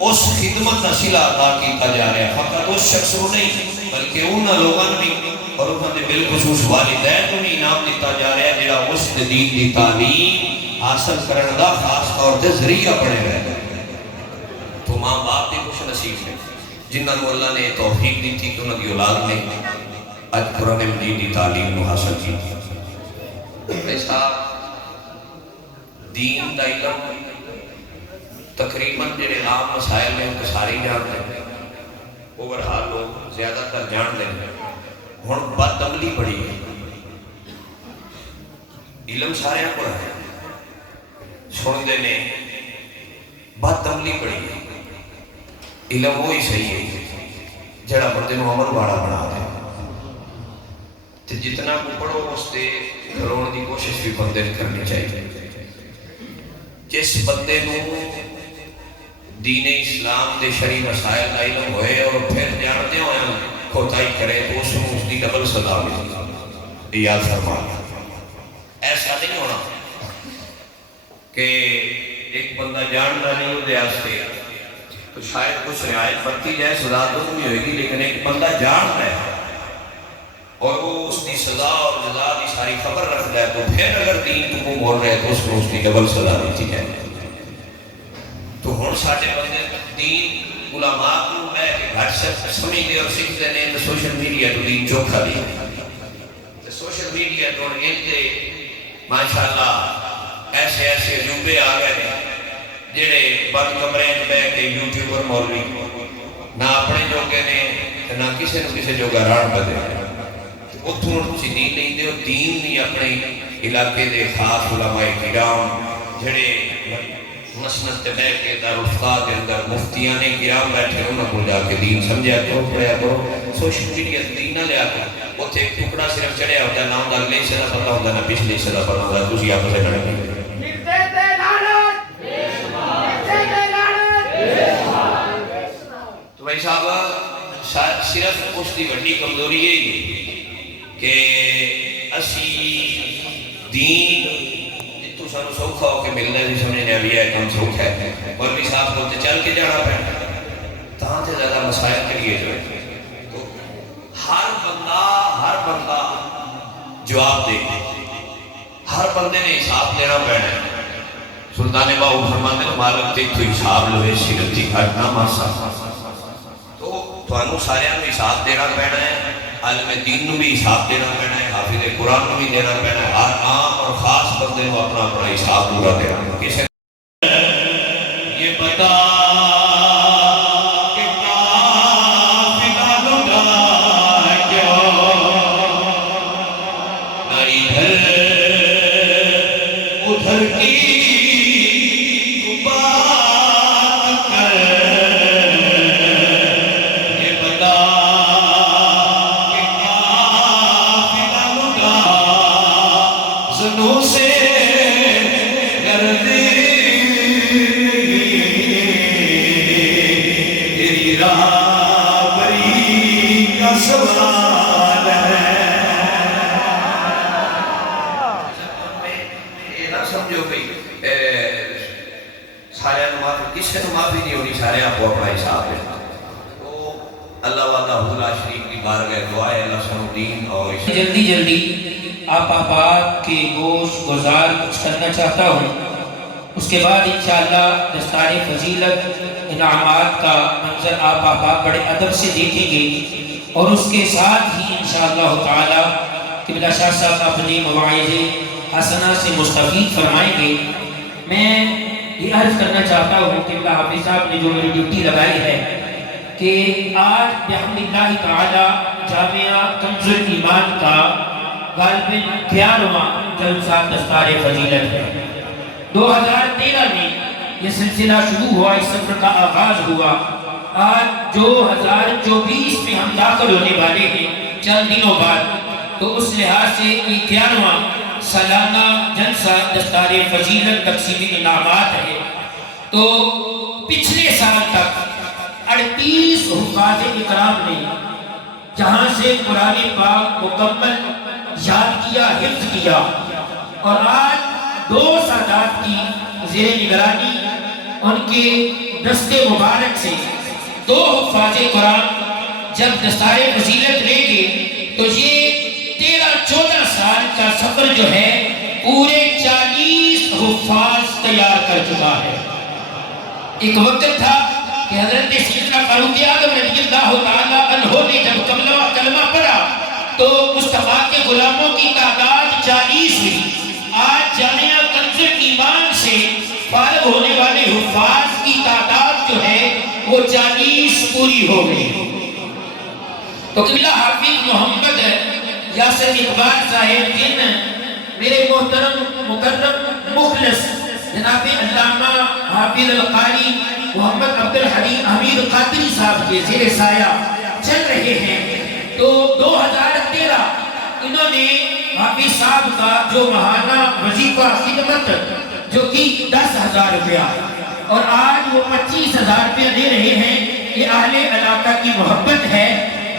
اس خدمت کا صلہ عطا کیتا جا رہا ہے، فقط اس شخص کو نہیں بلکہ انہاں لوگوں بھی اور انہاں دے بالخصوص والدین کو بھی انعام دیتا جا رہا ہے جڑا اس دے دین دی تعلیم حاصل کرنے دا خاص طور تے ذریعہ بنے رہے۔ تو ماں باپ بھی خوش نصیب ہے جنہاں کو اللہ نے توفیق دی تھی کہ انہاں دی اولاد نے آج قرآن مجید کی تعلیم کو حاصل کی۔ ایسا دین دا علم تقریباً جڑے عام مسائل ہیں تو سارے جانتے ہیں، اوورحال لوگ زیادہ تر جانتے ہیں۔ ہن بد عملی بڑی ہے، علم سارے کو ہے، سنتے نے، بد عملی بڑی ہے۔ علم وہی صحیح ہے جڑا بندے نو عمل والا بنا دے، تے جتنا کو پڑھو اس تے کروڑ دی کوشش بھی بندے نے کرنی چاہیے۔ جس بندے نو دین اسلام دے شرعی مسائل کا علم ہوئے اور پھر جانتے ہوئے کوتاہی کرے تو اس کی ڈبل سزا ملے، یاد فرمانا۔ ایسا نہیں ہونا کہ ایک بندہ جانتا نہیں وہ دیاستے تو شاید کچھ رعایت برتی جائے، سزا تو نہیں ہوئے گی، لیکن ایک بندہ جانتا ہے اور وہ اس کی سزا اور جزا کی ساری خبر رکھتا ہے تو پھر اگر دین کو وہ بول رہے تو اس کو اس کی ڈبل سزا دیتی جائے۔ تو ہن ساڈے بندے دین علماء کو میں کہ گھر سے سمجھتے اور سیکھتے ہیں تو سوشل میڈیا تو دین چوکھا دی، سوشل میڈیا تو ان کے ماشاءاللہ ایسے ایسے عجوبے آ گئے ہیں جڑے بند کمرے میں بیٹھ کے یوٹیوبر مولوی نہ اپنے جوگے نے نہ کسی نہ کسی جوگا راڑ بدے، اتھوں تسی دین نہیں دے، دین نہیں اپنے علاقے دے خاص علماء کرام جڑے مسند تے بیٹھ کے دارالفتاح کے اندر مفتیان کرام بیٹھے انہوں کو جا کے دین سمجھا کرو، پڑھیا کرو۔ سوشل میڈیا دین نہ لیا کرو، اتنے ایک ٹکڑا صرف چڑھیا ہوتا ہے، نہ ہوتا اگلے حصے کا پتہ ہوتا ہے، نہ پچھلے حصے کا پتہ ہوتا ہے، تسی آپ سے لڑیں گے۔ تو بھائی صاحب صرف اس کی بڑی کمزوری یہی کہ اسی دین تو سانو سوکھا ہو کے ملنا بھی سمجھنے نے ابھی ہے کم سوکھا ہے، مولوی صاحب کو چل کے جانا پڑتا تاں سے زیادہ مسائل کے لیے جو ہے تو ہر بندہ جواب دے، ہر بندے نے حساب دینا پڑنا ہے۔ سلطان باہو فرماتے ہیں مالک دیکھ تو حساب لوے سیرتی گھٹنا ماسا، تو تھانوں سارے نو حساب دینا پڑنا ہے، عالم دین نو بھی حساب دینا پڑنا ہے، حافظ قرآن نو بھی دینا پڑنا ہے، ہر عام اور خاص بندے کو اپنا اپنا حساب پورا دینا۔ کسے یہ بتا کہ قافلہ لٹا کیوں نہ ادھر کی جلدی جلدی آپ احباب کے گوش گزار کچھ کرنا چاہتا ہوں، اس کے بعد انشاءاللہ دستار فضیلت انعامات کا منظر آپ احباب بڑے ادب سے دیکھیں گے، اور اس کے ساتھ ہی انشاءاللہ تعالی قبلہ شاہ صاحب اپنے مواعظ حسنہ سے مستفید فرمائیں گے۔ میں یہ عرض کرنا چاہتا ہوں کہ قبلہ حافظ صاحب نے جو میری ڈیوٹی لگائی ہے کہ آج بحمد اللہ تعالی جامعہ کنز الایمان کا غالباً 11واں جلسہ دستار فضیلت ہے۔ 2013 میں یہ سلسلہ شروع ہوا، اس سفر کا آغاز ہوا، آج 2024 میں ہم داخل ہونے والے ہیں چند دنوں بعد، تو اس لحاظ سے یہ 11واں سالانہ جلسہ دستار فضیلت تقسیم انعامات ہے۔ تو پچھلے سال تک 38 حفاظ اکرام نے جہاں سے قرآن پاک مکمل یاد کیا، حفظ کیا، اور آج 2 سادات کی زیر نگرانی ان کے دستے مبارک سے 2 حفاظ قرآن جب دستار فضیلت لیں گے تو یہ 13-14 سال کا سفر جو ہے پورے 40 حفاظ تیار کر چکا ہے۔ ایک وقت تھا کہ حضرت سیدنا فاروق اعظم رضی اللہ تعالیٰ عنہ نے جب کلمہ پڑھا تو مصطفیٰ کے غلاموں کی تعداد 40 ہوئی، آج جامعہ کنز ایمان سے فارغ ہونے والے حفاظ کی تعداد جو ہے وہ 40 پوری ہو گئی۔ تو قبلہ حافظ محمد یاسر اقبال صاحب جن میرے محترم مکرم مخلص جناب علامہ حافظ القاری محمد عبد الحمید قادری صاحب کے زیر سایہ چل رہے ہیں، تو 2013 انہوں نے حافظ صاحب کا جو ماہانہ وظیفہ خدمت جو کہ 10,000 روپیہ اور آج وہ 25,000 روپیہ دے رہے ہیں، یہ اہل علاقہ کی محبت ہے۔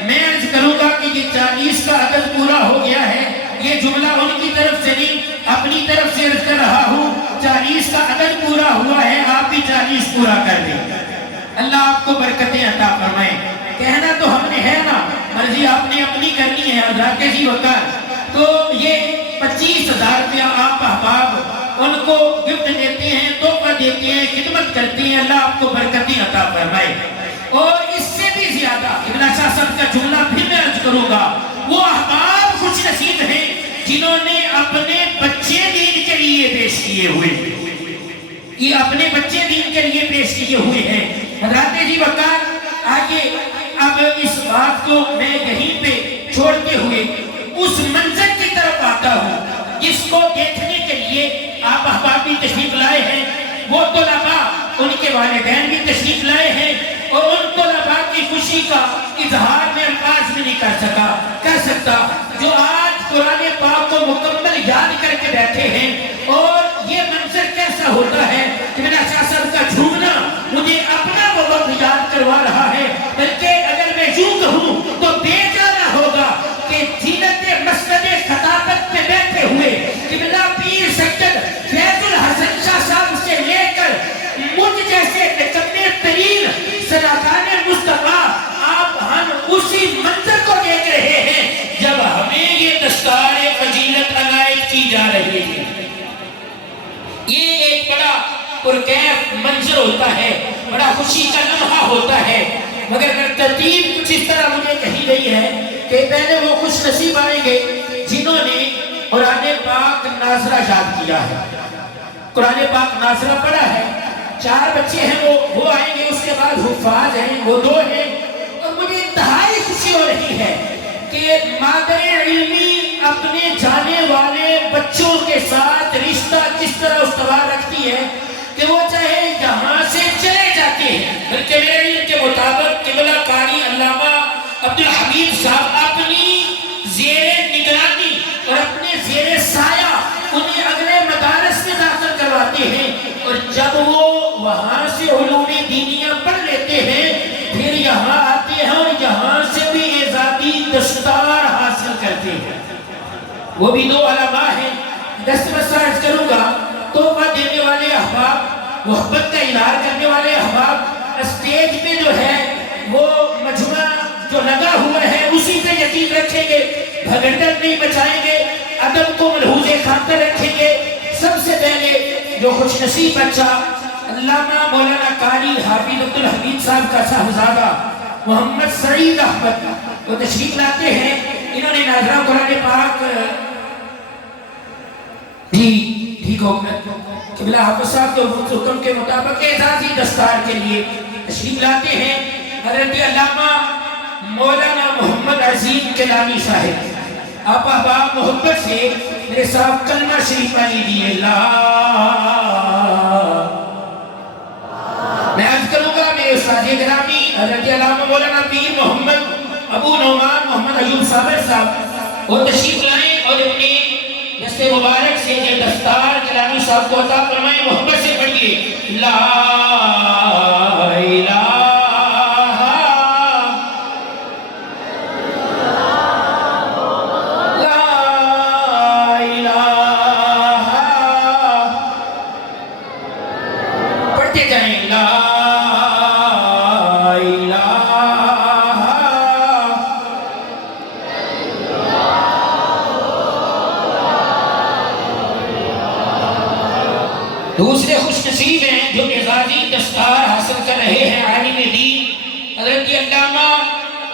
میں عرض کروں گا کہ یہ 40 کا عدد پورا ہو گیا ہے، یہ جملہ ان کی طرف سے نہیں اپنی طرف سے عرض کر رہا ہوں، 40 کا عدد پورا ہوا ہے، آپ بھی 40 پورا کر دیں۔ اللہ آپ کو برکتیں عطا فرمائے۔ کہنا تو ہم نے ہے نا، مرضی آپ نے اپنی کرنی ہے حضرات جی وقار۔ تو یہ 25,000 روپیہ آپ احباب ان کو گفٹ دیتے ہیں، تحفہ دیتے ہیں، خدمت کرتے ہیں، اللہ آپ کو برکتیں عطا فرمائے۔ اور اس سے بھی زیادہ ابن شاہ صاحب کا جملہ پھر میں عرض کروں گا، وہ احباب خوش نصیب ہیں جنہوں نے اپنے بچے دین کے لیے پیش کیے ہوئے، یہ اپنے بچے دین کے لیے پیش کیے ہوئے ہیں۔ حضرات جی وقار آگے اب اس بات کو میں یہیں پہ چھوڑتے ہوئے اس منظر کی طرف آتا ہوں جس کو دیکھنے کے لیے آپ احباب بھی تشریف لائے ہیں، وہ طلباء ان کے والدین بھی تشریف لائے ہیں، اور ان طلباء کی خوشی کا اظہار میں الفاظ میں نہیں کر سکتا جو آج قرآن پاک کو مکمل یاد کر کے بیٹھے ہیں۔ اور یہ منظر کیسا ہوتا ہے کہ میرا شاہ صاحب کا جھومنا مجھے اپنا وہ وقت یاد کروا رہا ہے، بلکہ اگر میں یوں کہوں تو بے جانا ہوگا کہ زینت مسجد خطابت میں بیٹھے ہوئے قبلہ پیر سید فیض الحسن شاہ صاحب سے لے کر مجھ جیسے نکمے ترین سراغان مصطفیٰ آپ ہم اسی منظر کو دیکھ رہے ہیں جب ہمیں یہ دستار فضیلت عنایت کی جا رہی ہے۔ یہ ایک بڑا پرکیف منظر ہوتا ہے، بڑا خوشی کا لمحہ ہوتا ہے، مگر ترتیب کچھ اس طرح مجھے کہی گئی ہے کہ پہلے وہ خوش نصیب آئیں گے جنہوں نے قرآن پاک ناظرہ یاد کیا ہے، قرآن پاک ناظرہ پڑھا ہے، 4 بچے ہیں وہ آئیں گے، اس کے بعد حفاظ ہیں وہ 2 ہیں، اور مجھے انتہائی خوشی ہو رہی ہے کہ مادر علمی اپنے جانے والے بچوں کے ساتھ رشتہ کس طرح استوار رکھتی ہے کہ وہ چاہے یہاں سے چلے جاتے ہیں، بلکہ میرے علم کے مطابق قبلہ قاری علامہ عبد الحمید صاحب اپنی زیر نگرانی اور اپنے زیر سایہ انہیں اگلے مدارس میں داخل کرواتے ہیں، اور جب وہ وہاں سے علوم دینیاں پڑھ لیتے ہیں پھر یہاں آتے ہیں اور یہاں سے بھی اعزازی دستار حاصل کرتے ہیں۔ وہ بھی 2 علماء ہیں، دستبس عرض کروں گا، تحفہ دینے والے احباب، محبت کا اظہار کرنے والے احباب، اسٹیج پہ جو ہے وہ مجمع جو لگا ہوا ہے اسی پہ یقین رکھیں گے، بھگڑن نہیں بچائیں گے، ادب کو ملحوظ خاطر رکھیں گے۔ سب سے پہلے جو خوش نصیب بچہ علامہ مولانا قاری حافظ عبد الحمید صاحب کا صاحبزادہ محمد سعید احمد وہ تشریف لاتے ہیں، انہوں نے ناظرہ قرآن پاک ٹھیک ہو قبلہ حافظ صاحب کے حکم کے مطابق اعزازی دستار کے لیے تشریف لاتے ہیں۔ حضرت علامہ مولانا محمد عظیم کلانی صاحب، آپ احباب محبت سے میرے صاحب کلمہ شریف علی دیئے میں عرض کروں گا میرے استاد گرامی حضرت علامہ مولانا پیر محمد ابو نعمان محمد ایوب صابر صاحب وہ تشریف لائیں اور اپنے دست مبارک سے یہ دستار کلانی صاحب کو عطا فرمائیں۔ محبت سے پڑھیے لا الہ دوسرے خوش نصیب ہیں جو اعزازی دستار حاصل کر رہے ہیں عالم دین حضرت علامہ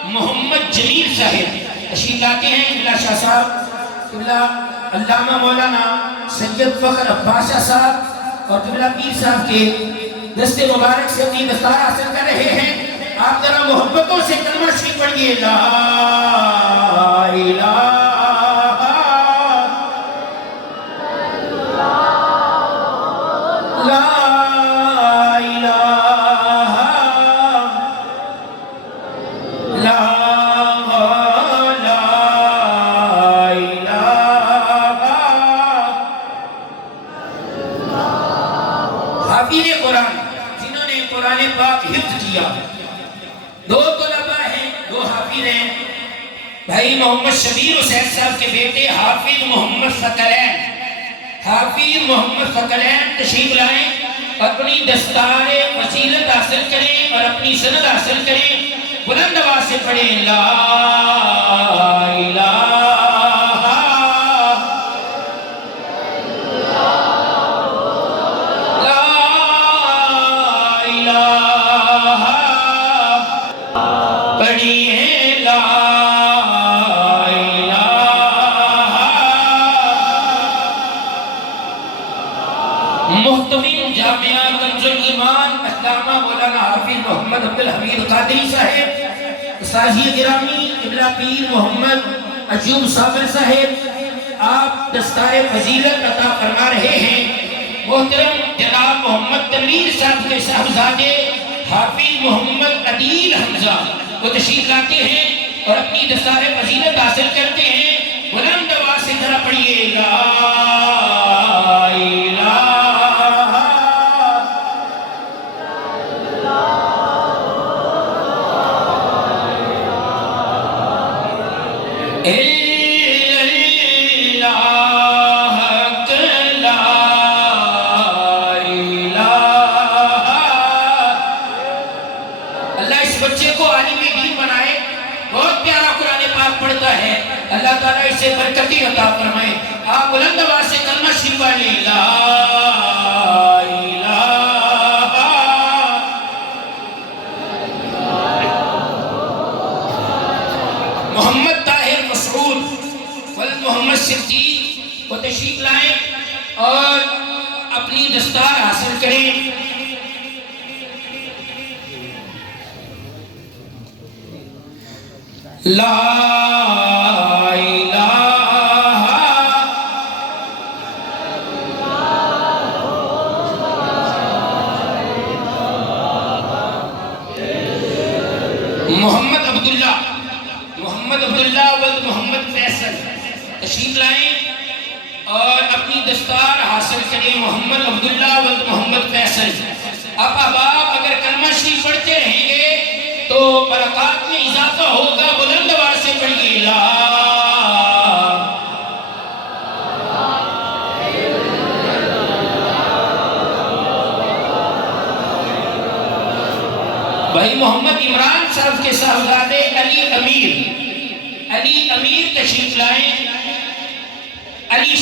محمد جمیل صاحب تشریف لاتے ہیں۔ قبلہ شاہ صاحب قبلہ علامہ مولانا سید فخر عباسہ صاحب اور قبلہ پیر صاحب کے دست مبارک سے اپنی دستار حاصل کر رہے ہیں. آپ ذرا محبتوں سے کلمہ شریف پڑھیے. لا الہ لا دو طلباء ہیں، دو حافظ ہیں. بھائی محمد شبیر حسین صاحب کے بیٹے حافظ محمد ثقلین، حافظ محمد ثقلین تشریف لائیں، اپنی دستار فضیلت حاصل کریں اور اپنی سند حاصل کریں. بلند آواز سے پڑھیں لا الہ محتمین جامعہ کنز الایمان علامہ مولانا حافظ محمد عبدالحمید قادری صاحب، سازی گرامی قبلہ پیر محمد عجوب صابر صاحب، آپ دستار فضیلت عطا فرما رہے ہیں. محترم جناب محمد تنویر صاحب کے صاحبزادے حافظ محمد عدیل حمزہ وہ تشریف لاتے ہیں اور اپنی دستار فضیلت حاصل کرتے ہیں. بلند آواز سے ذرا پڑھیے لا الہ اللہ تعالیٰ اسے برکتی عطا فرمائے. آپ بلند آواز سے کلمہ شریف پڑھیں لا الہ محمد طاہر مسعود ولد محمد صدیق وہ تشریف لائیں اور اپنی دستار حاصل کریں. لا محمد عبداللہ ولد محمد فیصل تشریف لائیں اور اپنی دستار حاصل کریں. محمد عبداللہ ولد محمد فیصل. اب احباب اگر کلمہ شریف پڑھتے رہیں گے تو برکات میں اضافہ ہوگا. بلند آواز سے پڑھیے لا بھائی محمد عمران صاحب کے صاحبزادے علی امیر تشریف لائیں. علی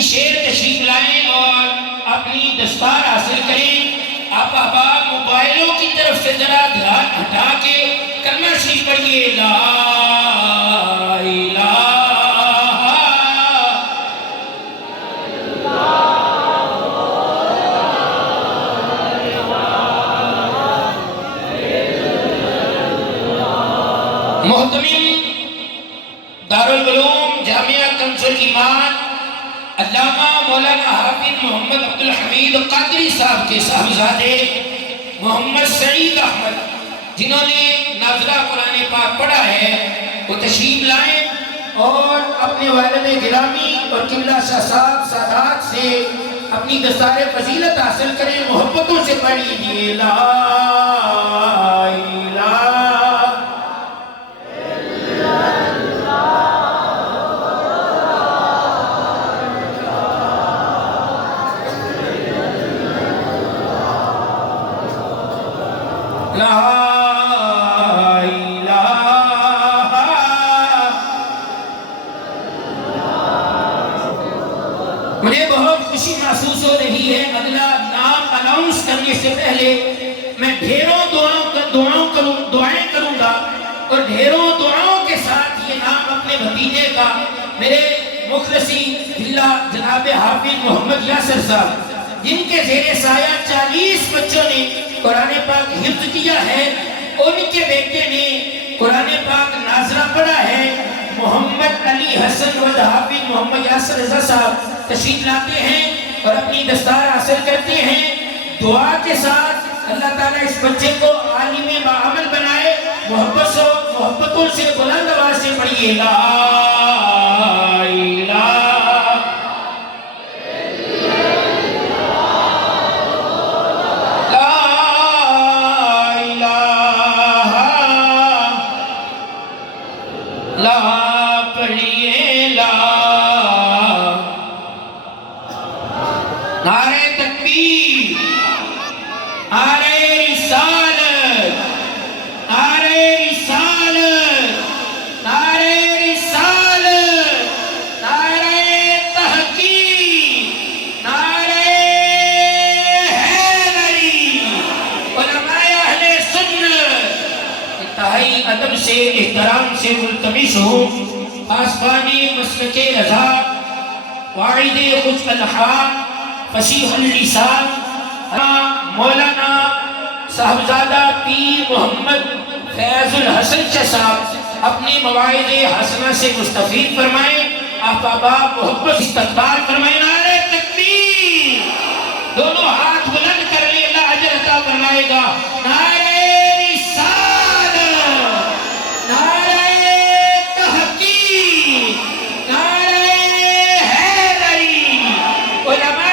شیر تشریف لائیں اور اپنی دستار حاصل کریں. آپ احباب موبائلوں کی طرف سے ذرا دھیان ہٹا کے کلمہ شریف پڑھیے لا الہ محتمین دارالعلوم جامعہ کنز الایمان علامہ مولانا حافظ محمد عبدالحمید قادری صاحب کے صاحبزادے محمد سعید احمد جنہوں نے نازلہ قرآن پاک پڑھا ہے وہ تشریف لائیں اور اپنے والد گرامی اور قبلہ شاہ صاحب سادات سے اپنی دستار فضیلت حاصل کریں. محبتوں سے پڑھ لیجیے لا الہ مجھے بہت خوشی محسوس ہو رہی ہے. اگلا نام اناؤنس کرنے سے پہلے میں ڈھیروں دعائیں کروں گا اور ڈھیروں دعاؤں کے ساتھ یہ نام اپنے بھتیجے کا میرے مخلصی اللہ جناب حافظ محمد یاسر صاحب جن کے زیر سایہ 40 بچوں نے قرآن پاک حفظ کیا ہے، ان کے بیٹے نے قرآن پاک ناظرہ پڑھا ہے، محمد علی حسن ود حافظ محمد یاسر رضا صاحب تشریف لاتے ہیں اور اپنی دستار حاصل کرتے ہیں۔ دعا کے ساتھ اللہ تعالیٰ اس بچے کو عالم باعمل بنائے۔ محبتوں سے بلند آواز سے پڑھیے لا الہ نعرہ تکبیر، نعرہ رسالت، نعرہ رسالت، نعرہ رسالت، نعرہ تحقیق، نعرہ حیدری۔ علماء اہل سنت انتہائی ادب سے احترام سے ملتمس ہوں، پاسبانی مسلک رضا، واعد خود الحال، فصیح اللسان مولانا صاحبزادہ پیر محمد فیض الحسن شاہ صاحب اپنی مواعظ حسنہ سے مستفید فرمائیں۔ آپ محبت استقبال فرمائیں۔ نعرہ تکبیر، دونوں ہاتھ بلند کر لیں، اللہ اجر عطا فرمائے گا۔ نعرہ رسالت، نعرہ تحقیق، نعرہ حیدری۔ علماء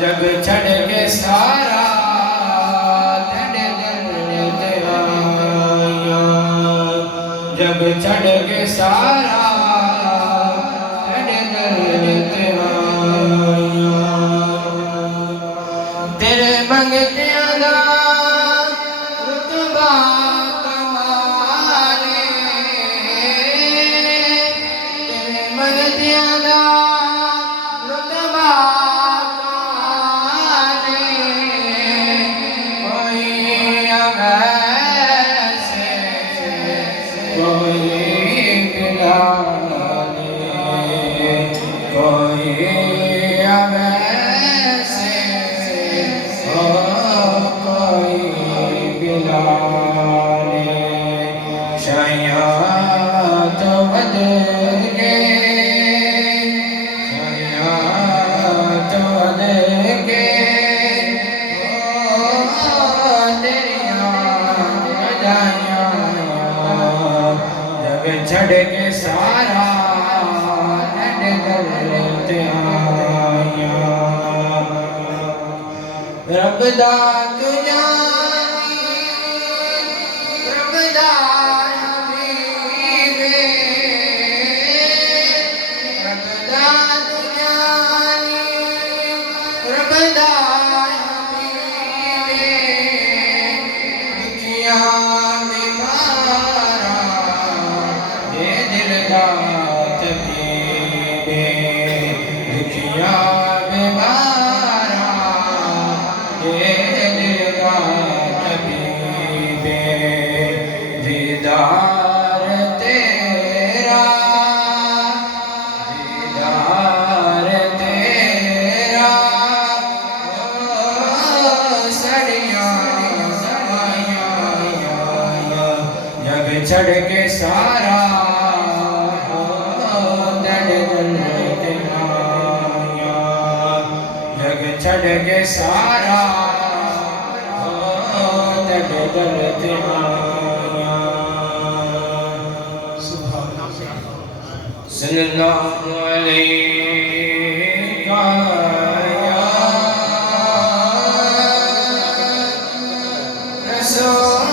جب چھڑ کے سارا جب چھڑ کے سارا تیرے منگتیاں دا رتبہ کمالے، تیرے منگتیاں دا رتبہ کوئی چھڑ کے سارا ڈرتے آیا رب دا تو جانی رب دا حبیب رب دا تو جانی رب دا حبیب دکھیاں چھڑ کے سارا ڈرتے آیا جگ چھڑ کے سارا ڈرتے آیا صلی اللہ علیہ یا رسول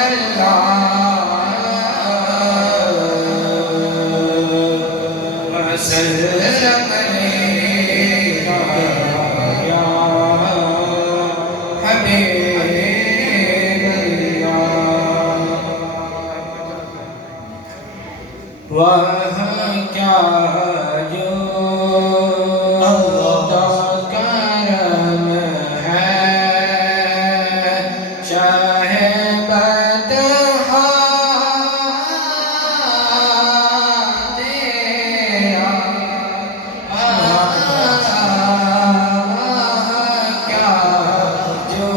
اللہ وسلم علیہ یا حبیب اللہ وہاں کیا جو کرم ہے شاہ بدہا تیرا کیا جو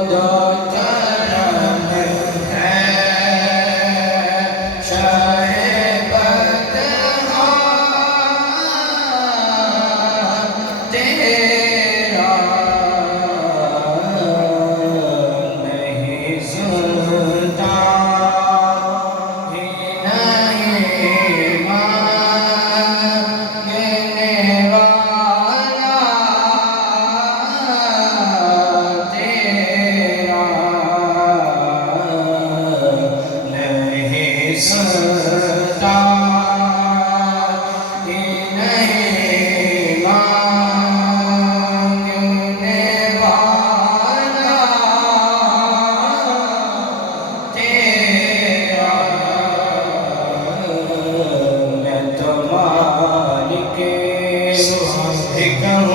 کرم ہے شاہ بدہا تیرا نہیں سنتا ہی نہیں مانگنے والا تیرا نہیں سنتا ہی نہیں مانگنے والا تیرا میں تو مالک حکم